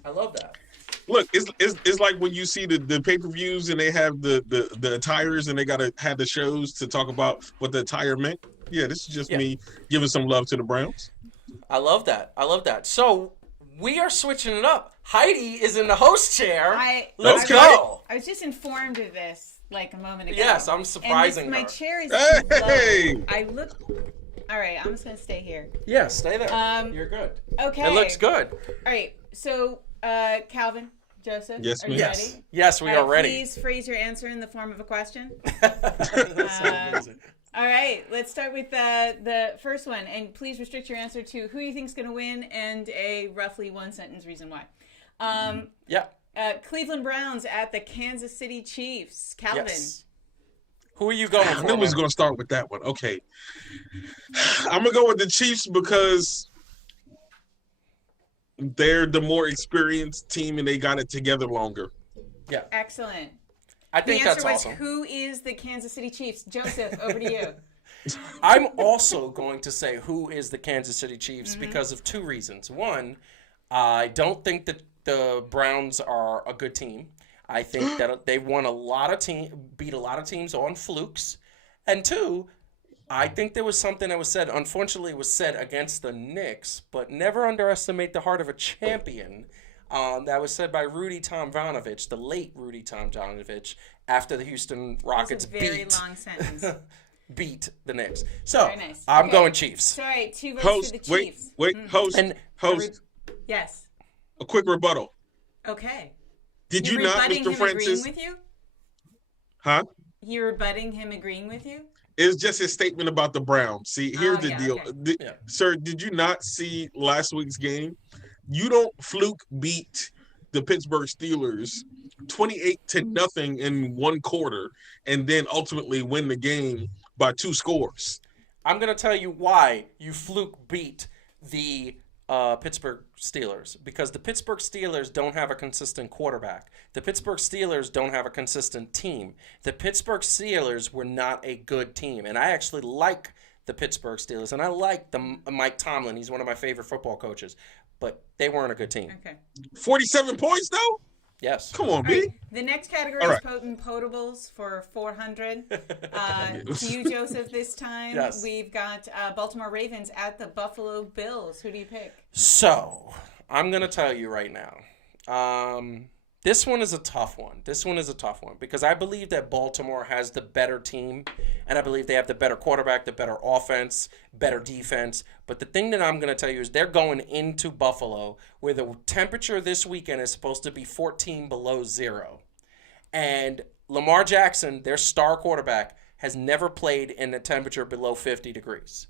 I love that. Look, it's like when you see the pay-per-views and they have the attires and they gotta have the shows to talk about what the attire meant. Yeah, this is just me giving some love to the Browns. I love that. So we are switching it up. Heidi is in the host chair. Let's go. I was just informed of this like a moment ago. Yes, I'm surprising and my her. chair is Hey! low. I look. All right, I'm just gonna stay here. Yeah, stay there. You're good. Okay. It looks good. All right, so Calvin, Joseph, Yes, are you ma'am. ready? Yes, we are ready. Please phrase your answer in the form of a question. That's so amazing. All right, let's start with the first one, and please restrict your answer to who you think is going to win and a roughly one-sentence reason why. Cleveland Browns at the Kansas City Chiefs. Calvin. Yes. Who are you going for? I was going to start with that one. Okay. I'm going to go with the Chiefs because they're the more experienced team and they got it together longer. Yeah. Excellent. I think that's the answer awesome. was, who is the Kansas City Chiefs? Joseph, over to you. I'm also going to say who is the Kansas City Chiefs because of two reasons. One, I don't think that the Browns are a good team. I think that they won beat a lot of teams on flukes. And two, I think there was something that was said, unfortunately it was said against the Knicks, but never underestimate the heart of a champion. That was said by Rudy Tomjanovich, the late Rudy Tomjanovich, after the Houston Rockets long sentence. beat the Knicks. So, Very nice. I'm Okay. going Chiefs. So, all right, 2 votes Host, for the Chiefs. host, Yes. a quick rebuttal. Okay. Did you You're not, rebutting Mr. him Francis? agreeing with you? Huh? You're rebutting him agreeing with you? It's just his statement about the Browns. See, here's the deal. Okay. Sir, did you not see last week's game? You don't fluke beat the Pittsburgh Steelers 28-0 in one quarter and then ultimately win the game by 2 scores. I'm going to tell you why you fluke beat the Pittsburgh Steelers. Because the Pittsburgh Steelers don't have a consistent quarterback. The Pittsburgh Steelers don't have a consistent team. The Pittsburgh Steelers were not a good team. And I actually like the Pittsburgh Steelers. And I like Mike Tomlin. He's one of my favorite football coaches. But they weren't a good team. Okay. 47 points, though? Yes. Come on, B. The next category All is right. potent potables for 400. To you, Joseph, this time. Yes. We've got Baltimore Ravens at the Buffalo Bills. Who do you pick? So, I'm going to tell you right now. This one is a tough one. Because I believe that Baltimore has the better team, and I believe they have the better quarterback, the better offense, better defense. But the thing that I'm going to tell you is they're going into Buffalo where the temperature this weekend is supposed to be 14 below zero. And Lamar Jackson, their star quarterback, has never played in a temperature below 50 degrees.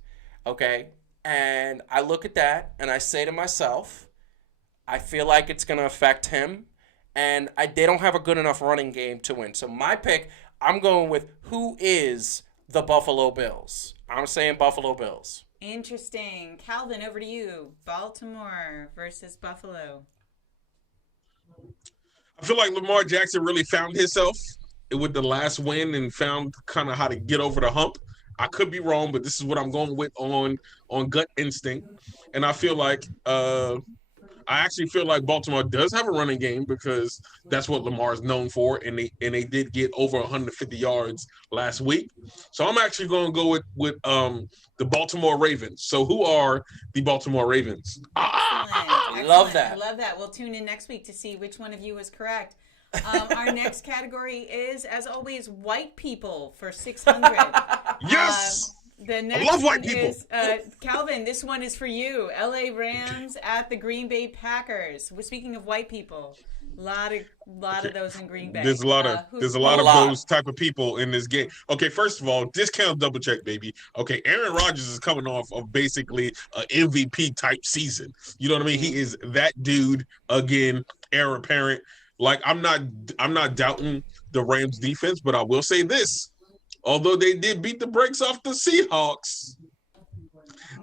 Okay? And I look at that and I say to myself, I feel like it's going to affect him. And they don't have a good enough running game to win. So my pick, I'm going with who is the Buffalo Bills. I'm saying Buffalo Bills. Interesting. Calvin, over to you. Baltimore versus Buffalo. I feel like Lamar Jackson really found himself with the last win and found kind of how to get over the hump. I could be wrong, but this is what I'm going with on gut instinct. And I feel like I actually feel like Baltimore does have a running game because that's what Lamar is known for, and they did get over 150 yards last week. So I'm actually going to go with the Baltimore Ravens. So who are the Baltimore Ravens? Excellent. Love that. I love that. We'll tune in next week to see which one of you was correct. Our next category is, as always, white people for 600. Yes. The next I love white one people. is, Calvin, this one is for you. LA Rams at the Green Bay Packers. We're speaking of white people. A lot of those in Green Bay. There's a lot of those type of people in this game. Okay, first of all, discount double check, baby. Okay, Aaron Rodgers is coming off of basically an MVP type season. You know what I mean? He is that dude again, heir apparent. Like I'm not doubting the Rams defense, but I will say this. Although they did beat the brakes off the Seahawks,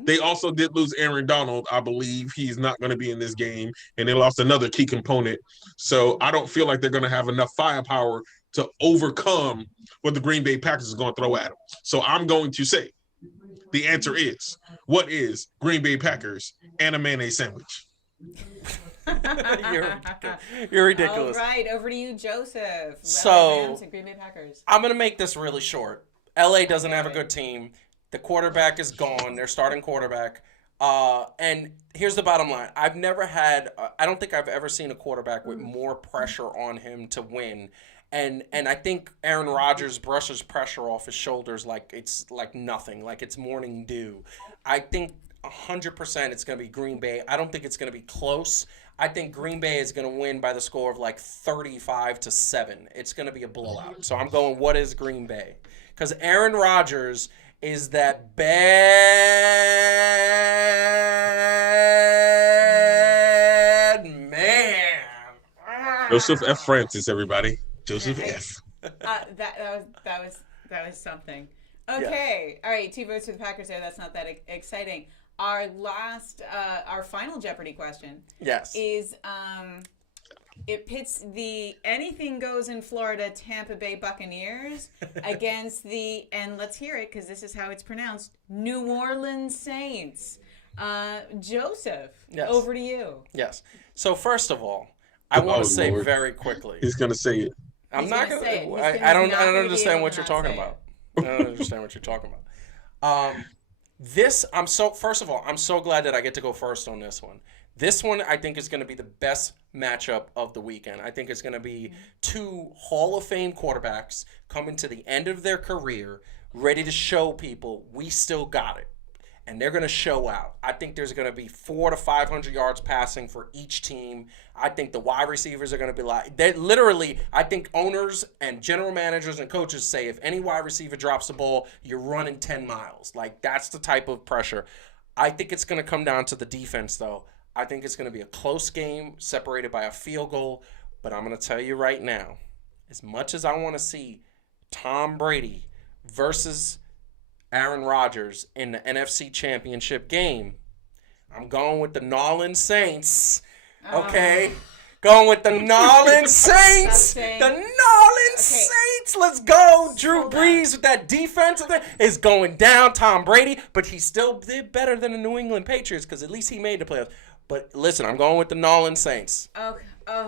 they also did lose Aaron Donald. I believe he's not going to be in this game, and they lost another key component. So I don't feel like they're going to have enough firepower to overcome what the Green Bay Packers is going to throw at them. So I'm going to say the answer is, what is Green Bay Packers and a mayonnaise sandwich? You're ridiculous. All right, over to you, Joseph. So, Rams and Green Bay Packers. I'm going to make this really short. LA doesn't have a good team. The quarterback is gone. Their starting quarterback. And here's the bottom line. I don't think I've ever seen a quarterback with more pressure on him to win. And I think Aaron Rodgers brushes pressure off his shoulders like it's like nothing, like it's morning dew. I think 100% it's going to be Green Bay. I don't think it's going to be close. I think Green Bay is going to win by the score of like 35-7. It's going to be a blowout. So I'm going, what is Green Bay? Because Aaron Rodgers is that bad man. Joseph F. Francis, everybody. Joseph F. That was something. Okay. Yeah. All right. 2 votes for the Packers there. That's not that exciting. Our final Jeopardy question. Yes. Is it pits the anything goes in Florida Tampa Bay Buccaneers against the, and let's hear it because this is how it's pronounced, New Orleans Saints. Joseph, yes. Over to you. Yes. So first of all, I want to say very quickly. He's going to say it. I'm not going to. I don't understand what you're talking about. I don't understand what you're talking about. First of all, I'm so glad that I get to go first on this one. This one, I think, is going to be the best matchup of the weekend. I think it's going to be 2 Hall of Fame quarterbacks coming to the end of their career, ready to show people we still got it. And they're going to show out. I think there's going to be 400 to 500 yards passing for each team. I think the wide receivers are going to be I think owners and general managers and coaches say if any wide receiver drops the ball, you're running 10 miles. Like, that's the type of pressure. I think it's going to come down to the defense, though. I think it's going to be a close game separated by a field goal. But I'm going to tell you right now, as much as I want to see Tom Brady versus Aaron Rodgers in the NFC Championship game, I'm going with the New Orleans Saints. Okay? Going with the New Orleans Saints. The New Orleans Saints. Let's go. Drew Brees with that defense is going down. Tom Brady, but he still did better than the New England Patriots because at least he made the playoffs. But listen, I'm going with the New Orleans Saints. Okay.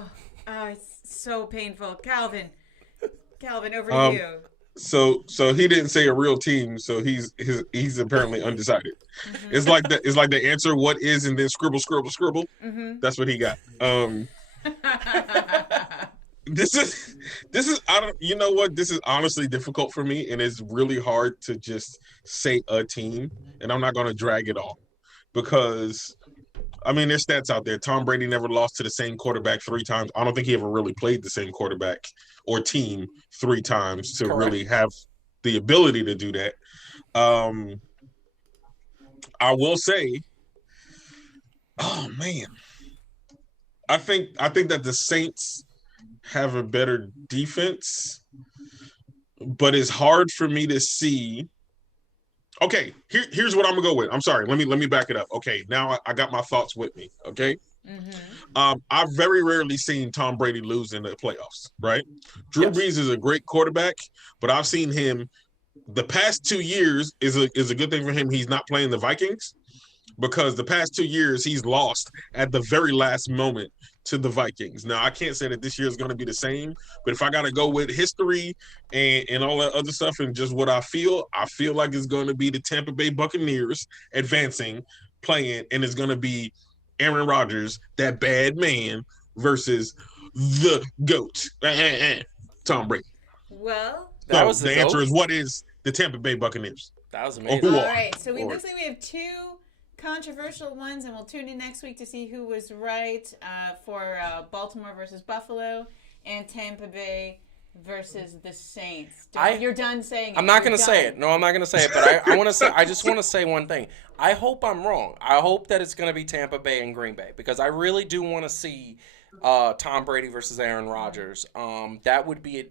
so painful. Calvin, over to you. So he didn't say a real team, so he's apparently undecided. Mm-hmm. It's like the answer what is and then scribble. Mm-hmm. That's what he got. This is you know what? This is honestly difficult for me, and it's really hard to just say a team, and I'm not going to drag it all because I mean there's stats out there. Tom Brady never lost to the same quarterback 3 times. I don't think he ever really played the same quarterback or team 3 times to really have the ability to do that. I will say, oh man, I think that the Saints have a better defense, but it's hard for me to see. Okay, here's what I'm gonna go with. I'm sorry, let me back it up. Okay, now I got my thoughts with me. Okay, I've very rarely seen Tom Brady lose in the playoffs. Right, Drew Brees is a great quarterback, but I've seen him. The past 2 years is a good thing for him. He's not playing the Vikings because the past 2 years he's lost at the very last moment to the Vikings. Now, I can't say that this year is going to be the same, but if I got to go with history and all that other stuff and just what I feel like it's going to be the Tampa Bay Buccaneers advancing, playing, and it's going to be Aaron Rodgers, that bad man, versus the GOAT, Tom Brady. Well, that was the answer is what is the Tampa Bay Buccaneers. That was amazing. All right, so it looks like we have 2 controversial ones, and we'll tune in next week to see who was right for Baltimore versus Buffalo and Tampa Bay versus the Saints. You're done saying it. I'm not going to say it. No, I'm not going to say it, but I want to say. I just want to say one thing. I hope I'm wrong. I hope that it's going to be Tampa Bay and Green Bay because I really do want to see Tom Brady versus Aaron Rodgers. That would be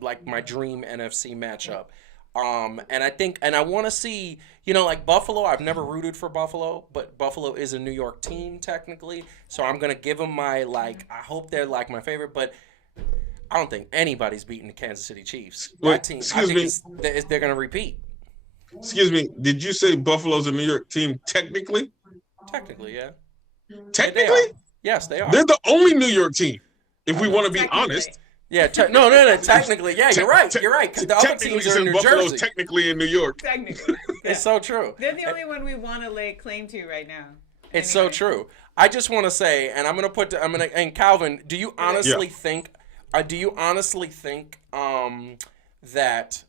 like my dream NFC matchup. And I think, and I want to see, like Buffalo. I've never rooted for Buffalo, but Buffalo is a New York team technically. So I'm going to give them my, I hope they're my favorite, but I don't think anybody's beating the Kansas City Chiefs. That team, they're going to repeat. Excuse me. Did you say Buffalo's a New York team technically? Technically, yeah. Technically? Yes, they are. They're the only New York team, if we want to be honest. Yeah, no. Technically, yeah, you're right. You're right because the other teams are in New Buffalo's Jersey. Technically in New York. Technically, it's so true. They're the only one we want to lay claim to right now. It's so true. I just want to say, and and Calvin, do you honestly think? Do you honestly think that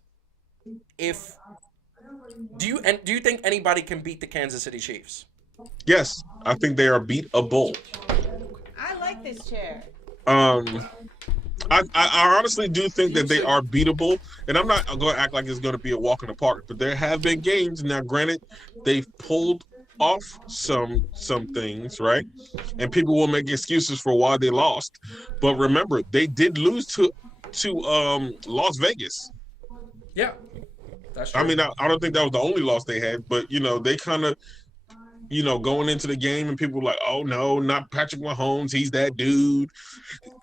if do you think anybody can beat the Kansas City Chiefs? Yes, I think they are beatable. I like this chair. I honestly do think that they are beatable, and I'm not going to act like it's going to be a walk in the park. But there have been games now. Granted, they've pulled off some things, right? And people will make excuses for why they lost. But remember, they did lose to Las Vegas. Yeah, that's true. I mean, I don't think that was the only loss they had, but they kind of. Going into the game and people were like, oh, no, not Patrick Mahomes. He's that dude.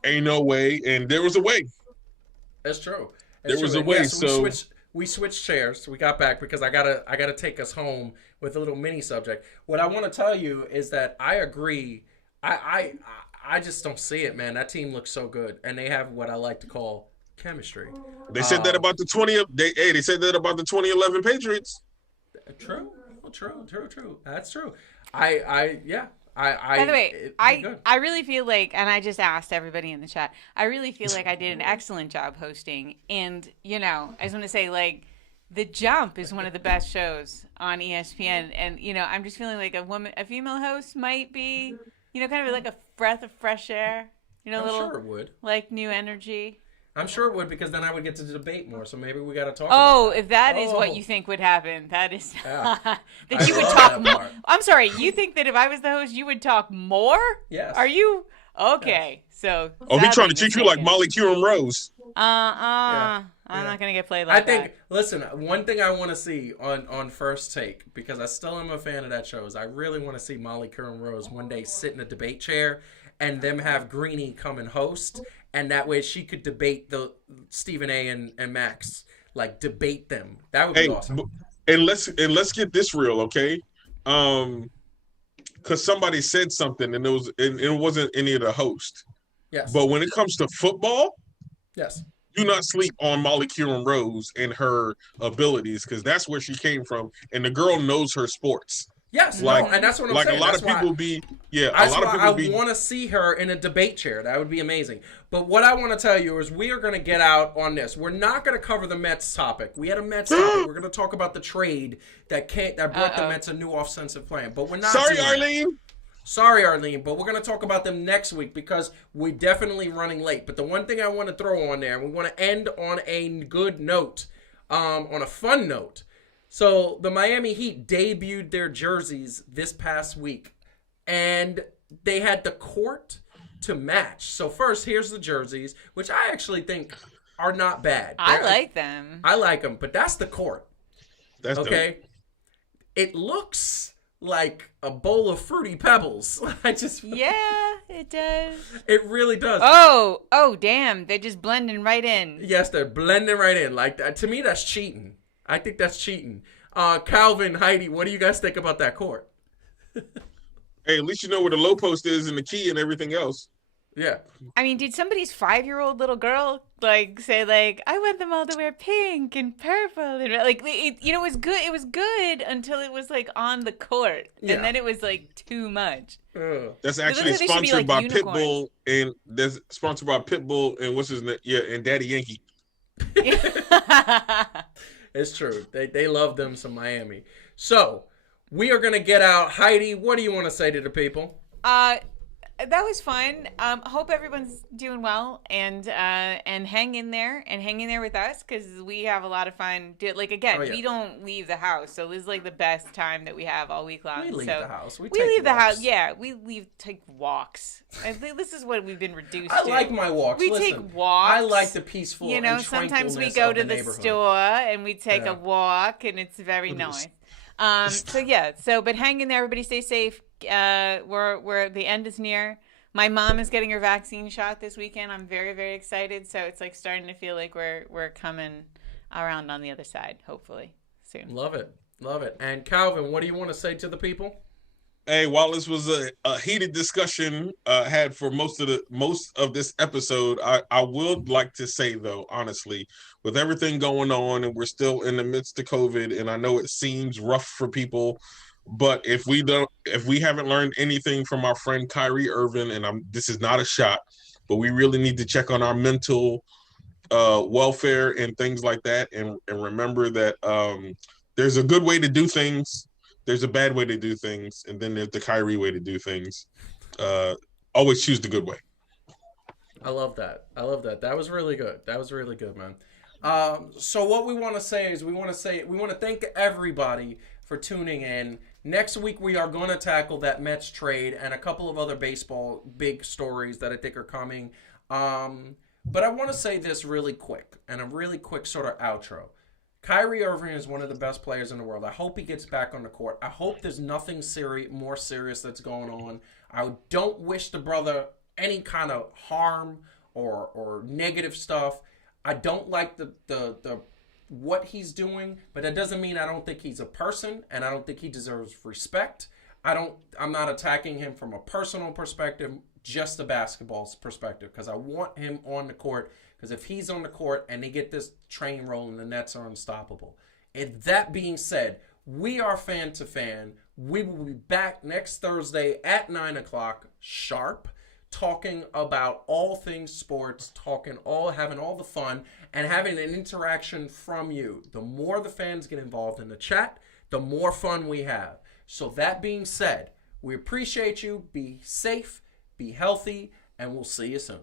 Ain't no way. And there was a way. That's true. There was a way. So we switched chairs. We got back because I gotta take us home with a little mini subject. What I want to tell you is that I agree. I just don't see it, man. That team looks so good. And they have what I like to call chemistry. They said that about the they said that about the 2011 Patriots. True. That's true. By the way, I really feel like, and I just asked everybody in the chat, I really feel like I did an excellent job hosting. And, I just want to say, The Jump is one of the best shows on ESPN. And, I'm just feeling like a female host might be, kind of like a breath of fresh air. I'm sure it would. Like new energy. I'm sure it would because then I would get to debate more. So maybe we got to talk. If that is what you think would happen, that is that you would talk more. I'm sorry. You think that if I was the host, you would talk more? Yes. Are you okay? Yes. So. He's trying to treat you like Molly Curum Rose. I'm not gonna get played like that. I think. Listen, one thing I want to see on First Take because I still am a fan of that show is I really want to see Molly Curum Rose one day sit in a debate chair and them have Greenie come and host. And that way she could debate the Stephen A. and Max, debate them. That would be awesome. And let's get this real, okay? Because somebody said something and it wasn't any of the host. Yes. But when it comes to football, Yes. do not sleep on Molly Kieran Rose and her abilities, because that's where she came from, and the girl knows her sports. Yes, Like, no, and that's what I'm like saying. a lot That's of people why, be, yeah, a That's lot of why people I be. want to see her in a debate chair. That would be amazing. But what I want to tell you is we are going to get out on this. We're not going to cover the Mets topic. We had a Mets topic. We're going to talk about the trade that brought the Mets a new offensive plan. But we're not. Sorry, doing Arlene. that. Sorry, Arlene, but we're going to talk about them next week because we're definitely running late. But the one thing I want to throw on there, we want to end on a good note, on a fun note. So the Miami Heat debuted their jerseys this past week, and they had the court to match. So first, here's the jerseys, which I actually think are not bad. I like them. I like them, but that's the court. That's okay. dope. It looks like a bowl of Fruity Pebbles. Yeah, it does. It really does. Oh, damn! They're just blending right in. Yes, they're blending right in. Like that. To me, that's cheating. I think that's cheating. Calvin, Heidi, what do you guys think about that court? Hey, at least you know where the low post is and the key and everything else. Yeah. I mean, did somebody's 5-year-old little girl say I want them all to wear pink and purple and it was good. It was good until it was on the court, and then it was too much. That's actually sponsored by Pitbull, and that's sponsored by Pitbull and what's his name? Yeah, and Daddy Yankee. It's true. They love them some Miami. So we are gonna get out. Heidi, what do you want to say to the people? That was fun. Hope everyone's doing well and hang in there with us because we have a lot of fun. We don't leave the house, so this is the best time that we have all week long. We leave the house. We leave the walks. house. Yeah, we take walks. This is what we've been reduced to. I like my walks. We Listen, take walks. I like the peaceful. Sometimes we go to the store and we take a walk, and it's very nice. But hang in there, everybody. Stay safe. We're the end is near. My mom is getting her vaccine shot this weekend. I'm very, very excited. So it's starting to feel like we're coming around on the other side, hopefully soon. Love it. And Calvin, what do you want to say to the people? Hey, while this was a heated discussion had for most of this episode, I would like to say though, honestly, with everything going on and we're still in the midst of COVID, and I know it seems rough for people, but if we haven't learned anything from our friend Kyrie Irving, and this is not a shot, but we really need to check on our mental welfare and things like that, and remember that there's a good way to do things. There's a bad way to do things, and then there's the Kyrie way to do things. Always choose the good way. I love that. That was really good. Man. So what we want to say is we want to thank everybody for tuning in. Next week we are going to tackle that Mets trade and a couple of other baseball big stories that I think are coming. But I want to say this really quick, and a really quick sort of outro. Kyrie Irving is one of the best players in the world. I hope he gets back on the court. I hope there's nothing more serious that's going on. I don't wish the brother any kind of harm or negative stuff. I don't like the what he's doing, but that doesn't mean I don't think he's a person, and I don't think he deserves respect. I'm not attacking him from a personal perspective, just a basketball perspective, because I want him on the court. Because if he's on the court and they get this train rolling, the Nets are unstoppable. And that being said, we are fan to fan. We will be back next Thursday at 9 o'clock sharp, talking about all things sports, having all the fun, and having an interaction from you. The more the fans get involved in the chat, the more fun we have. So that being said, we appreciate you. Be safe, be healthy, and we'll see you soon.